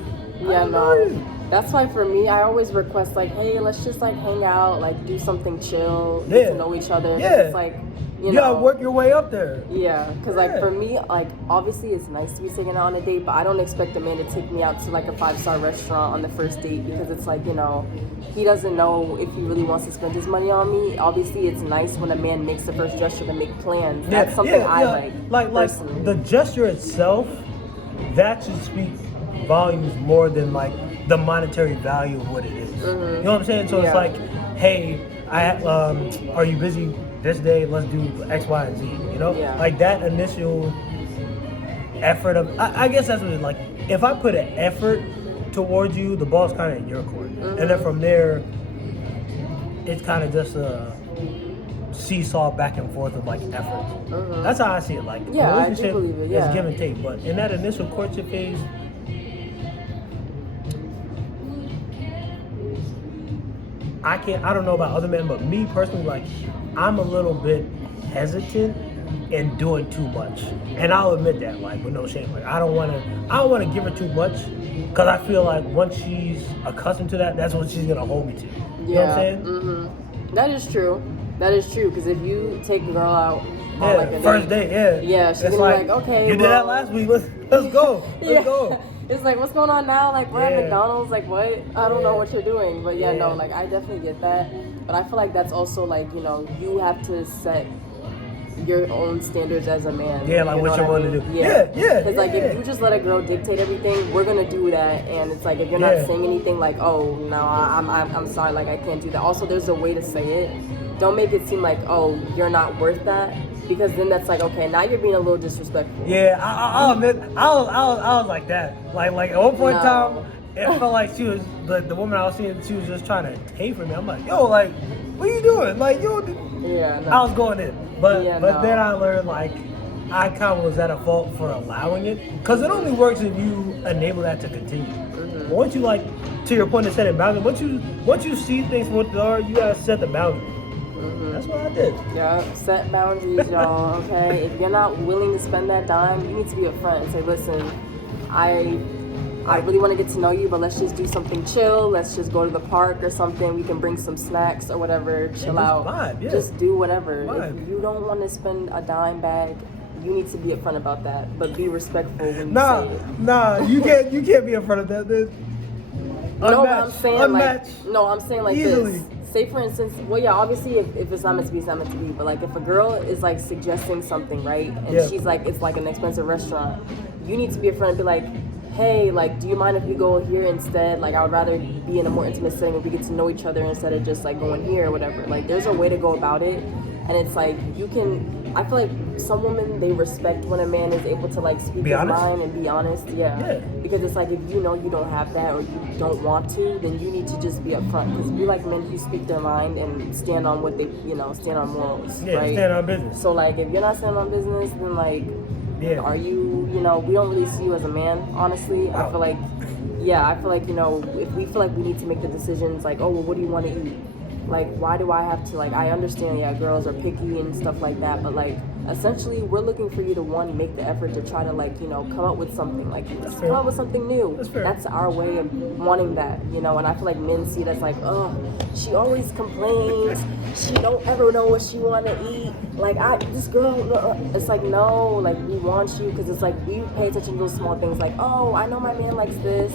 That's why for me, I always request, like, hey, let's just, like, hang out, like, do something chill, get to know each other. It's like, you gotta work your way up there. Yeah, because like for me, like, obviously it's nice to be taken out on a date, but I don't expect a man to take me out to like a 5-star restaurant on the first date, because it's like, you know, he doesn't know if he really wants to spend his money on me. Obviously it's nice when a man makes the first gesture to make plans. That's something I like the gesture itself, that should speak volumes more than like the monetary value of what it is. You know what I'm saying? So it's like, hey, are you busy this day? Let's do X, Y, and Z. You know, like that initial effort of, I guess that's what it's like. If I put an effort towards you, the ball's kind of in your court, and then from there, it's kind of just a seesaw back and forth of like effort. That's how I see it. Like, I do believe it. Is give and take, but in that initial courtship phase, I don't know about other men, but me personally, like, I'm a little bit hesitant in doing too much. And I'll admit that, like, with no shame. Like, I don't want to give her too much, because I feel like once she's accustomed to that, that's what she's going to hold me to. You know what I'm saying? That is true. That is true, because if you take a girl out on like a first date, she's going to be like, okay, you did that last week, let's go. Let's go. It's like, what's going on now? Like, we're at McDonald's. Like, what? I don't know what you're doing. But no, like, I definitely get that. But I feel like that's also like, you know, you have to set your own standards as a man. Yeah, like what you're willing to do. Because like, if you just let a girl dictate everything, we're gonna do that. And it's like, if you're not saying anything, like, oh no, I'm sorry, like, I can't do that. Also, there's a way to say it. Don't make it seem like, oh, you're not worth that. Because then that's like, okay, now you're being a little disrespectful. Yeah, I'll admit, I was like that. Like at one point in time, it felt like she was, the woman I was seeing, she was just trying to take from me. I'm like, yo, like, what are you doing? Like, yo, I was going in. But then I learned, like, I kind of was at a fault for allowing it. Because it only works if you enable that to continue. But once you, like, to your point of setting boundaries, once you see things for what they are, you gotta set the boundary. That's what I did. Yeah, set boundaries, y'all, okay? If you're not willing to spend that dime, you need to be upfront and say, listen, I really want to get to know you, but let's just do something chill. Let's just go to the park or something. We can bring some snacks or whatever, chill out. Vibe, just do whatever. Vibe. If you don't want to spend a dime bag, you need to be upfront about that, but be respectful when you say it. Nah, you can't be upfront of that. I'm saying like easily. This. Say for instance, obviously if it's not meant to be, it's not meant to be. But like if a girl is like suggesting something, right, and she's like, it's like an expensive restaurant, you need to be upfront and be like, hey, like, do you mind if we go here instead? Like, I would rather be in a more intimate setting if we get to know each other instead of just like going here or whatever. Like, there's a way to go about it, and it's like I feel like some women, they respect when a man is able to like speak his mind and be honest. Because it's like, if you know you don't have that or you don't want to, then you need to just be upfront. Because we like men who speak their mind and stand on what they, stand on morals, right? Stand on business. So like, if you're not standing on business, then like, are you, we don't really see you as a man, honestly. I feel like, if we feel like we need to make the decisions, like, oh, well, what do you want to eat? Like, why do I have to, like, I understand, girls are picky and stuff like that, but, like, essentially, we're looking for you to, one, make the effort to try to, like, come up with something, like, come up with something new. That's our way of wanting that, and I feel like men see it as, like, oh, she always complains, she don't ever know what she want to eat, like this girl, it's like, no, like we want you, because it's like we pay attention to those small things, like, oh, I know my man likes this,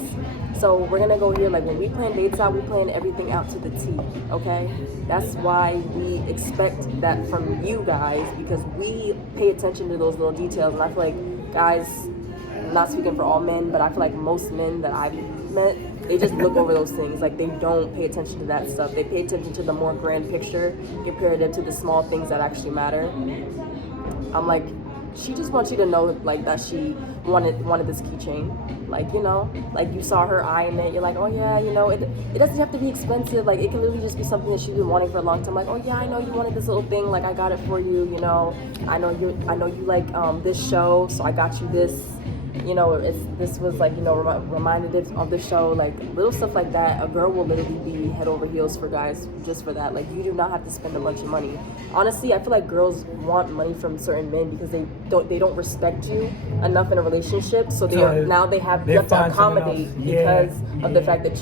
so we're gonna go here. Like when we plan dates out, we plan everything out to the T, okay? That's why we expect that from you guys, because we pay attention to those little details. And I feel like guys, not speaking for all men, but I feel like most men that I've met, they just look over those things. Like they don't pay attention to that stuff. They pay attention to the more grand picture comparative to the small things that actually matter. I'm like, she just wants you to know, like, that she wanted this keychain. Like, you know, like you saw her eyeing it. You're like, oh yeah, you know, it doesn't have to be expensive. Like it can literally just be something that she's been wanting for a long time. Like, oh yeah, I know you wanted this little thing. Like I got it for you. You know, I know you like this show, so I got you this. You know, this was like, you know, reminded of the show, like little stuff like that. A girl will literally be head over heels for guys just for that. Like you do not have to spend a bunch of money. Honestly, I feel like girls want money from certain men because they don't respect you enough in a relationship. So you have to accommodate because of the fact that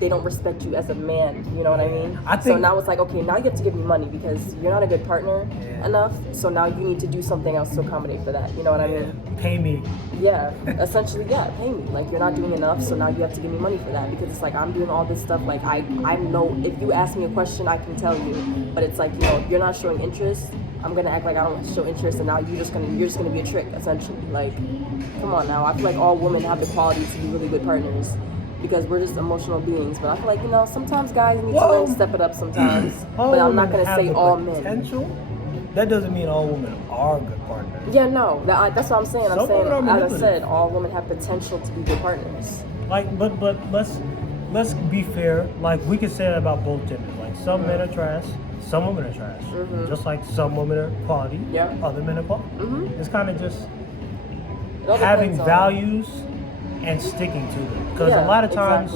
they don't respect you as a man. You know what I mean? So now it's like, okay, now you have to give me money because you're not a good partner enough. So now you need to do something else to accommodate for that. You know what I mean? Pay me. Yeah, essentially, yeah, pay me. Like you're not doing enough, so now you have to give me money for that, because it's like I'm doing all this stuff. Like I know if you ask me a question, I can tell you, but it's like, you know, if you're not showing interest, I'm gonna act like I don't show interest, and now you're just gonna be a trick, essentially. Like, come on now. I feel like all women have the qualities to be really good partners, because we're just emotional beings. But I feel like, you know, sometimes guys need to like step it up sometimes. But I'm not gonna say all men. That doesn't mean all women are good partners. Yeah, no, that's what I'm saying. I'm saying, as I said, all women have potential to be good partners. Like, but let's be fair. Like, we could say that about both genders. Like, some men are trash, some women are trash. Just like some women are quality, other men are quality. It's kind of just having values and sticking to them. Because a lot of times,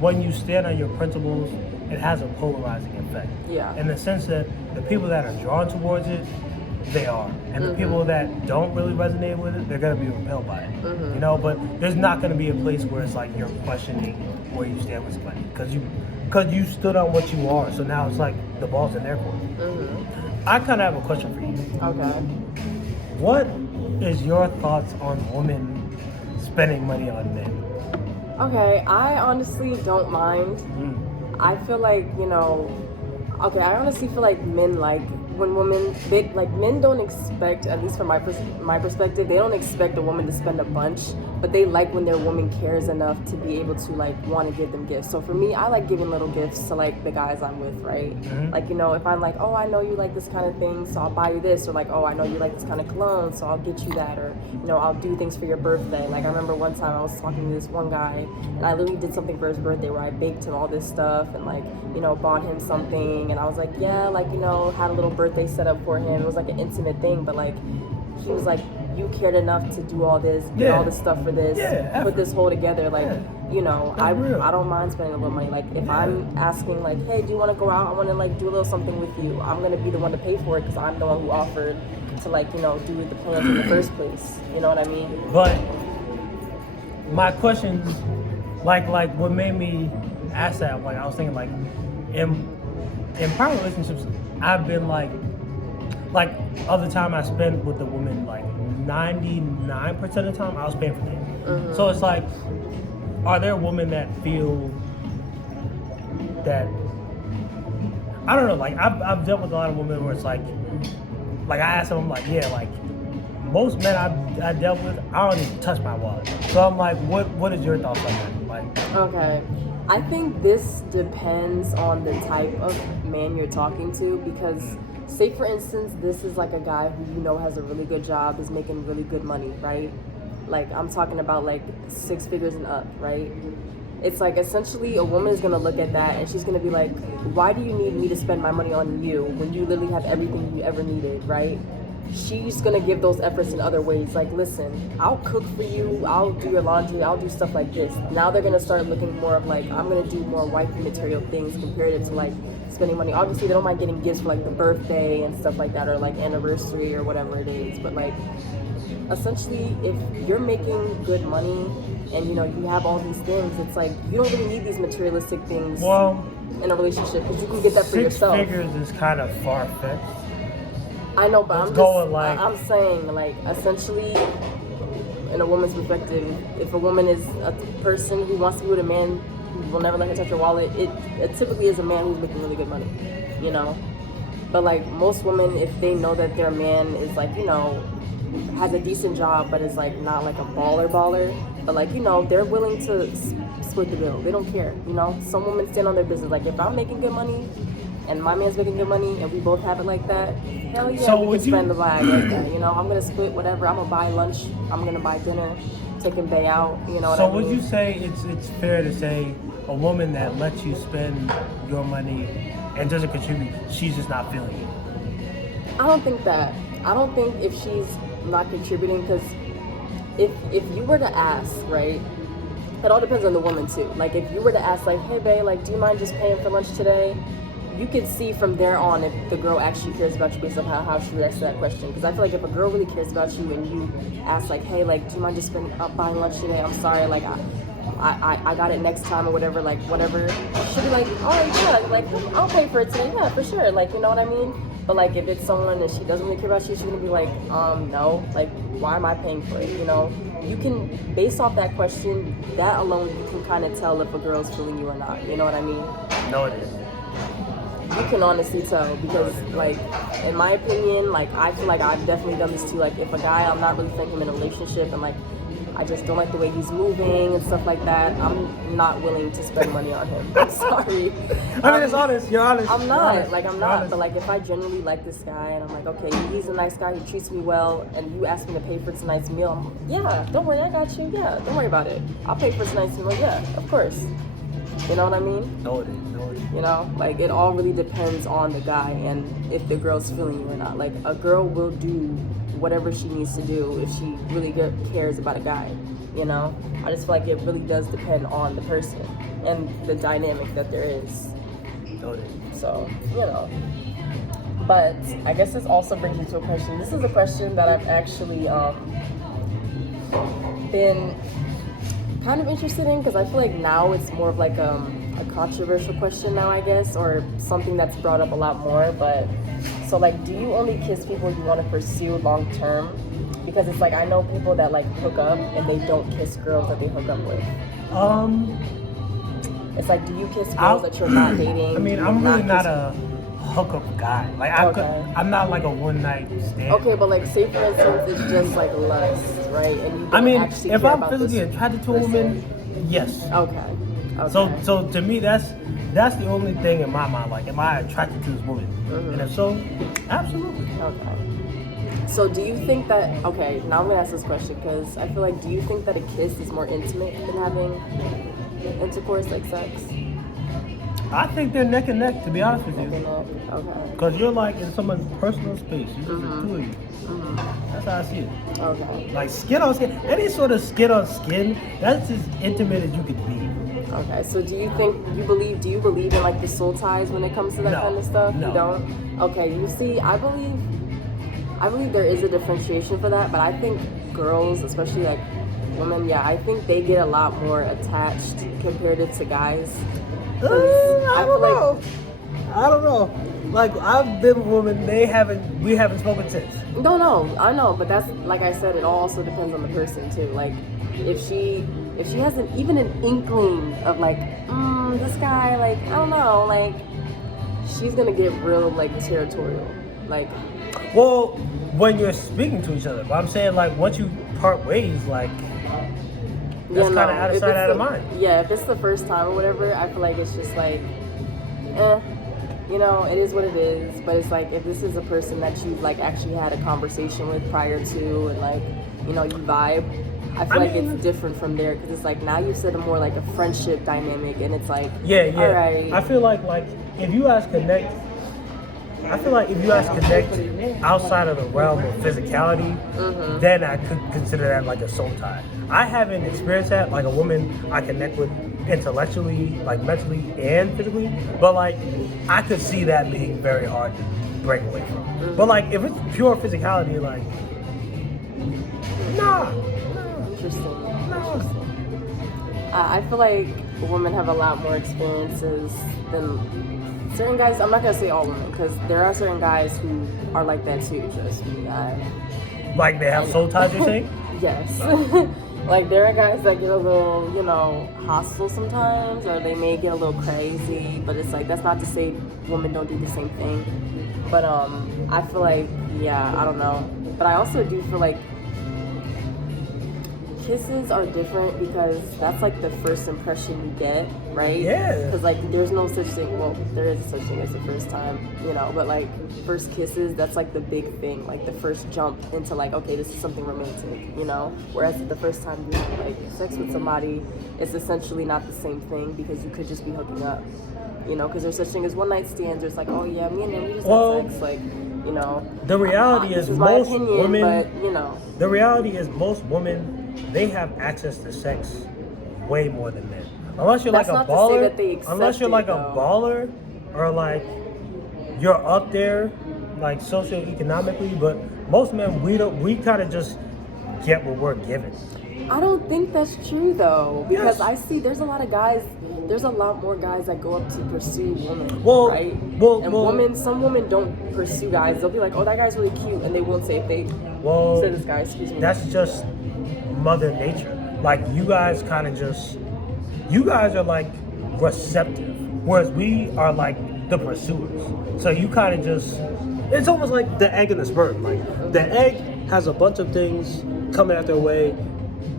when you stand on your principles, it has a polarizing effect. Yeah. In the sense that the people that are drawn towards it, they are. And the people that don't really resonate with it, they're going to be repelled by it. You know, but there's not going to be a place where it's like you're questioning where you stand with somebody. Because you stood on what you are. So now it's like the ball's in their court. I kind of have a question for you. Okay. What is your thoughts on women spending money on men? Okay, I honestly don't mind. I feel like, you know, I honestly feel like men, like when women, men don't expect, at least from my perspective, they don't expect a woman to spend a bunch, but they like when their woman cares enough to be able to like want to give them gifts. So for me, I like giving little gifts to like the guys I'm with, right? Like, you know, if I'm like, oh, I know you like this kind of thing, so I'll buy you this, or like, oh, I know you like this kind of cologne, so I'll get you that, or, you know, I'll do things for your birthday. Like I remember one time I was talking to this one guy, and I literally did something for his birthday where I baked him all this stuff and like, you know, bought him something, and I was like, yeah, like, you know, had a little birthday set up for him. It was like an intimate thing, but like he was like, you cared enough to do all this, get all this stuff for this, put this whole together. Like, you know, I don't mind spending a little money. Like if I'm asking like, hey, do you want to go out? I want to like do a little something with you. I'm gonna be the one to pay for it because I'm the one who offered to like, you know, do the plans in the first place. You know what I mean? But my question, like what made me ask that, like I was thinking like in prior relationships, I've been like of the time I spent with the woman, like 99% of the time I was paying for things. So it's like, are there women that feel that, I don't know, like I've dealt with a lot of women where it's like I asked them, I'm like, yeah, like most men I dealt with, I don't even touch my wallet. So I'm like, what is your thoughts on that? Like, okay, I think this depends on the type of man you're talking to, because say for instance, this is like a guy who you know has a really good job, is making really good money, right? Like I'm talking about like 6 figures and up, right? It's like essentially a woman is gonna look at that and she's gonna be like, why do you need me to spend my money on you when you literally have everything you ever needed, right? She's gonna give those efforts in other ways. Like, listen, I'll cook for you, I'll do your laundry, I'll do stuff like this. Now they're gonna start looking more of like, I'm gonna do more wifey material things compared to like spending money. Obviously they don't mind getting gifts for like the birthday and stuff like that, or like anniversary or whatever it is, but like essentially if you're making good money and you know you have all these things, it's like you don't really need these materialistic things in a relationship, because you can get that for yourself. 6 figures is kind of far-fetched. I know, but I'm like saying, like, essentially, in a woman's perspective, if a woman is a person who wants to be with a man who will never let her touch her wallet, it typically is a man who's making really good money, you know? But, like, most women, if they know that their man is, like, you know, has a decent job, but is, like, not, like, a baller, but, like, you know, they're willing to split the bill. They don't care, you know? Some women stand on their business. Like, if I'm making good money and my man's making good money and we both have it like that, hell yeah, so we can spend the bag like that, you know? I'm going to split whatever. I'm going to buy lunch. I'm going to buy dinner, taking Bay out, you know what I mean? So would you say it's fair to say a woman that lets you spend your money and doesn't contribute, she's just not feeling it? I don't think that. I don't think if she's not contributing, because if you were to ask, right, it all depends on the woman too. Like, if you were to ask, like, hey babe, like, do you mind just paying for lunch today? You can see from there on if the girl actually cares about you based on how she reacts to that question. Because I feel like if a girl really cares about you and you ask, like, hey, like, do you mind just buying lunch today? I'm sorry, like, I got it next time or whatever, like, whatever. She'll be like, all right, yeah, like, I'll pay for it today, yeah, for sure, like, you know what I mean? But, like, if it's someone that she doesn't really care about you, she's gonna be like, no, like, why am I paying for it, you know? You can, based off that question, that alone, you can kind of tell if a girl's feeling you or not, you know what I mean? No, it is. You can honestly tell, because, like, in my opinion, like, I feel like I've definitely done this too. Like, if a guy, I'm not really thinking him in a relationship, and, like, I just don't like the way he's moving and stuff like that, I'm not willing to spend money on him. I'm sorry. I mean, it's honest. You're honest. I'm not. Like, I'm not. Honest. But, like, if I genuinely like this guy, and I'm like, okay, he's a nice guy, he treats me well, and you ask me to pay for tonight's meal, I'm, yeah, don't worry, I got you. Yeah, don't worry about it. I'll pay for tonight's meal. Yeah, of course. You know what I mean? No, it is. You know, like, it all really depends on the guy and if the girl's feeling you or not. Like, a girl will do whatever she needs to do if she really cares about a guy, you know? I just feel like it really does depend on the person and the dynamic that there is. So, you know. But I guess this also brings me to a question. This is a question that I've actually been kind of interested in, because I feel like now it's more of like a controversial question now, I guess, or something that's brought up a lot more. But so, like, do you only kiss people you want to pursue long term? Because it's like, I know people that, like, hook up and they don't kiss girls that they hook up with. It's like, do you kiss girls that you're not dating? I mean, I'm really not a hookup guy. Like, I'm not like a one night stand. Okay, but, like, say for instance, it's just like lust, right? And you don't I mean, actually if care I'm about physically this attracted to a woman, yes. Okay. So to me, that's the only thing in my mind. Like, am I attracted to this woman? Mm-hmm. And if so, absolutely. Okay. So do you think that? Okay, now I'm gonna ask this question because I feel like, do you think that a kiss is more intimate than having intercourse, like sex? I think they're neck and neck, to be honest with you. Neck and neck. Okay. Because you're like in someone's personal space. It's just the two of you. Mm-hmm. That's how I see it. Okay. Like skin on skin, any sort of skin on skin, that's as intimate as you could be. Okay, so do you believe in, like, the soul ties when it comes to that kind of stuff? No. You don't? Okay, you see, I believe there is a differentiation for that, but I think girls, especially, like, women, yeah, I think they get a lot more attached compared to guys. I don't know. Like, I've been with women, we haven't spoken since. No, I know, but that's, like I said, it all also depends on the person too. Like, if she has even an inkling of, like, this guy, like, I don't know, like, she's gonna get real, like, territorial. Like, well, when you're speaking to each other, but I'm saying, like, once you part ways, like, that's kind of out of sight, out of mind. Yeah, if it's the first time or whatever, I feel like it's just like, you know, it is what it is. But it's like, if this is a person that you've, like, actually had a conversation with prior to, and, like, you know, you vibe, I feel like it's different from there, because it's like, now you said a more like a friendship dynamic, and it's like, yeah. All right. I feel like if you guys connect, outside of the realm of physicality, then I could consider that like a soul tie. I haven't experienced that, like a woman I connect with intellectually, like mentally and physically, but like I could see that being very hard to break away from. But like if it's pure physicality, like Interesting. I feel like women have a lot more experiences than certain guys. I'm not gonna say all women because there are certain guys who are like that too. Trust me. Like they have soul ties, you think? Yes. Like there are guys that get a little, hostile sometimes, or they may get a little crazy. But it's like that's not to say women don't do the same thing. But I feel like I don't know. But I also do feel like kisses are different because that's like the first impression you get, right? Yeah. Because like there's no such thing. Well, there is a such thing as the first time, But like first kisses, that's like the big thing, like the first jump into like, okay, this is something romantic, Whereas the first time you have like sex with somebody, it's essentially not the same thing because you could just be hooking up, Because there's such thing as one night stands. There's like, oh yeah, me and him, we just had sex, like. The reality is most women. But, The reality is most women. They have access to sex way more than men. Unless you're That's like a not to say that they baller. accept Unless you're it, like though. a baller or like you're up there, like socioeconomically. But most men, we kind of just get what we're given. I don't think that's true though, because Yes. I see there's a lot more guys that go up to pursue women, right? Some women don't pursue guys. They'll be like, oh, that guy's really cute, and they won't say if they say this guy, excuse me. That's just Mother Nature. Like you guys are like receptive, whereas we are like the pursuers. So you kind of it's almost like the egg and the sperm. Like the egg has a bunch of things coming out their way,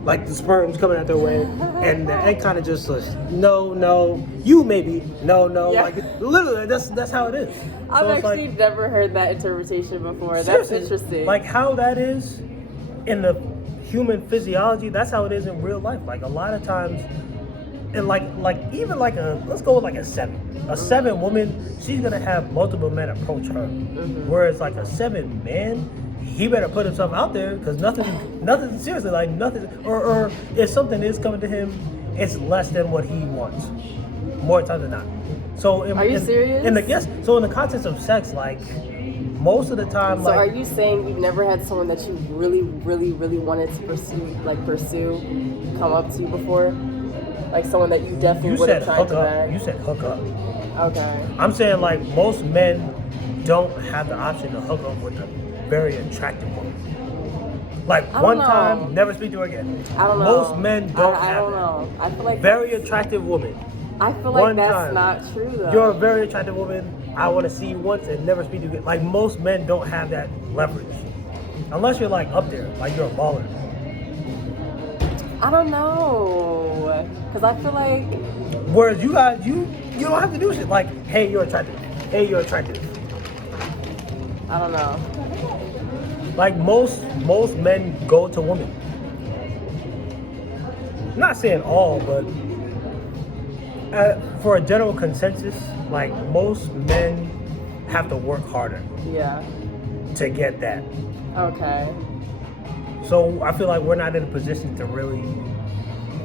like the sperm's coming out their way, and the egg kind of just says, no, you maybe, no. Yeah. Like literally, that's how it is. I've So it's actually like, never heard that interpretation before. seriously, That's interesting. Like how that is in the human physiology, that's how it is in real life. Like a lot of times, and like even like let's go with like a 7. A 7 woman, she's gonna have multiple men approach her. Mm-hmm. Whereas like a 7 man, he better put himself out there because nothing seriously, like nothing, or if something is coming to him, it's less than what he wants, more times than not. So are you serious? So in the context of sex, like most of the time, So like, are you saying you've never had someone that you really, really, really wanted to pursue, come up to you before? Like someone that you definitely would have tried to bag? You said hook up. Okay. I'm saying like most men don't have the option to hook up with a very attractive woman. Like one time, never speak to her again. I don't know. Most men don't I have don't that. know. I feel like Very attractive woman. I feel like One that's time. not true though. You're a very attractive woman. I want to see you once and never speak to you again. Like most men don't have that leverage. Unless you're like up there, like you're a baller. I don't know. Because I feel like... Whereas you guys, you don't have to do shit. Like, hey, you're attractive. Hey, you're attractive. I don't know. Like most men go to women. I'm not saying all, but for a general consensus, like most men have to work harder. Yeah. To get that. Okay. So I feel like we're not in a position to really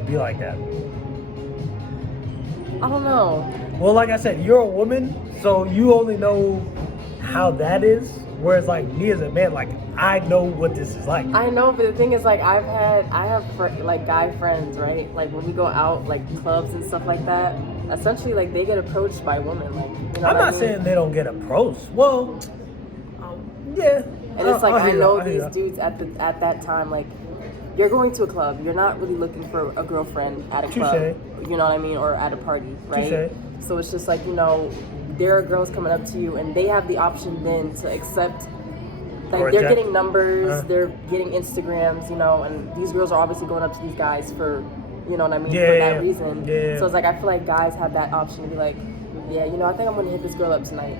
be like that. I don't know. Well, like I said, you're a woman, so you only know how that is. Whereas like me as a man, like I know what this is like. I know, but the thing is, like I have like guy friends, right? Like when we go out, like clubs and stuff like that. Essentially, like they get approached by women, like. You know I'm not saying they don't get approached. Well, yeah. And it's like I know these dudes at that time, like you're going to a club, you're not really looking for a girlfriend at a club. You know what I mean, or at a party, right? So it's just like there are girls coming up to you, and they have the option then to accept. Like they're getting numbers, they're getting Instagrams, and these girls are obviously going up to these guys for, you know what I mean, for that reason. Yeah. So it's like I feel like guys have that option to be like, yeah, I think I'm gonna hit this girl up tonight.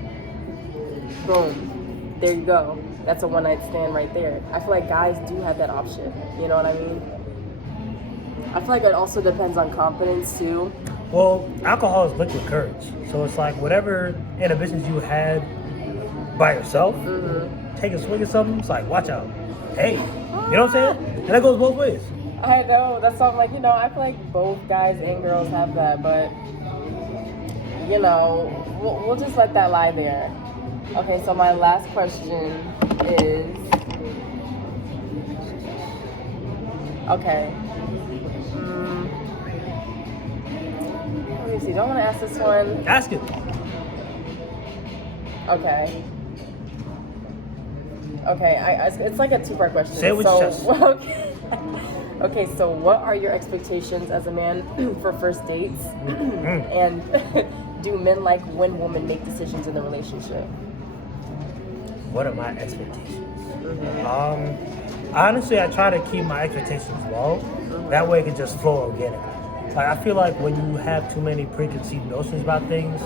Boom, there you go. That's a one night stand right there. I feel like guys do have that option. You know what I mean? I feel like it also depends on confidence too. Well, alcohol is liquid courage, so it's like whatever inhibitions you had by yourself. Take a swig of something, it's like, watch out. Hey, you know what I'm saying? And that goes both ways. I know, that's why I'm like, I feel like both guys and girls have that, but, we'll just let that lie there. Okay, so my last question is, okay, me see. Do I want to ask this one? Ask it. Okay. It's like a two-part question. Say it with your chest. Okay. Okay, so what are your expectations as a man for first dates? And do men like when women make decisions in the relationship? What are my expectations? Honestly, I try to keep my expectations low. That way it can just flow organically. Like, I feel like when you have too many preconceived notions about things,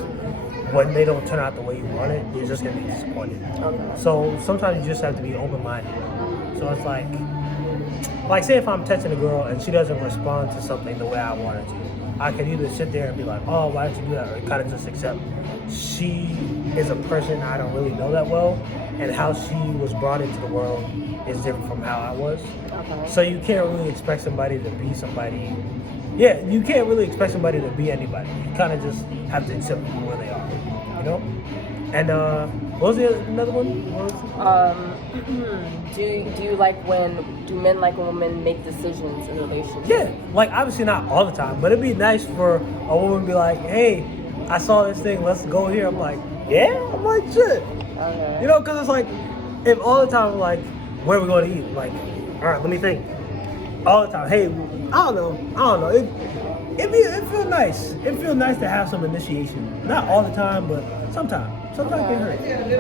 when they don't turn out the way you want it, you're just gonna be disappointed. Okay. So sometimes you just have to be open-minded. So it's like say if I'm texting a girl and she doesn't respond to something the way I want her to, I can either sit there and be like, oh, why did you do that? Or kind of just accept she is a person I don't really know that well, and how she was brought into the world is different from how I was. Okay. So you can't really expect somebody to be somebody. Yeah, you can't really expect somebody to be anybody. You kind of just have to accept them where they are, you know? And what was another one? What was it? Do men like when women make decisions in a relationship? Yeah, like obviously not all the time, but it'd be nice for a woman to be like, hey, I saw this thing, let's go here. I'm like, yeah? I'm like, shit. Okay. You know, because it's like, if all the time, like, where are we going to eat? Like, all right, let me think. All the time, hey, I don't know. It feel nice. It feel nice to have some initiation. Not all the time, but sometimes. Sometimes it can hurt.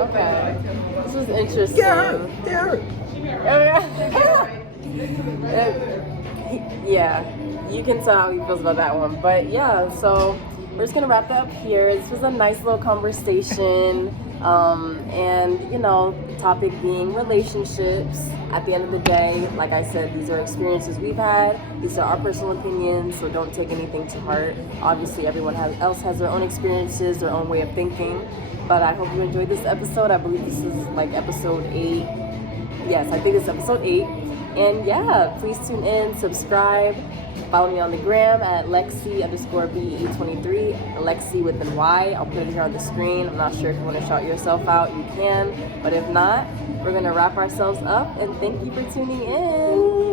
Okay. This was interesting. Get hurt. Yeah, you can tell how he feels about that one. But yeah, so we're just gonna wrap that up here. This was a nice little conversation. And you know, topic being relationships. At the end of the day, like I said, these are experiences we've had. These are our personal opinions, so don't take anything to heart. Obviously, everyone else has their own experiences, their own way of thinking. But I hope you enjoyed this episode. I believe this is like episode 8. Yes, I think it's episode 8. And yeah, please tune in, subscribe, follow me on the gram at Lexy_BE23, Lexy with an Y. I'll put it here on the screen. I'm not sure if you want to shout yourself out, you can. But if not, we're going to wrap ourselves up and thank you for tuning in.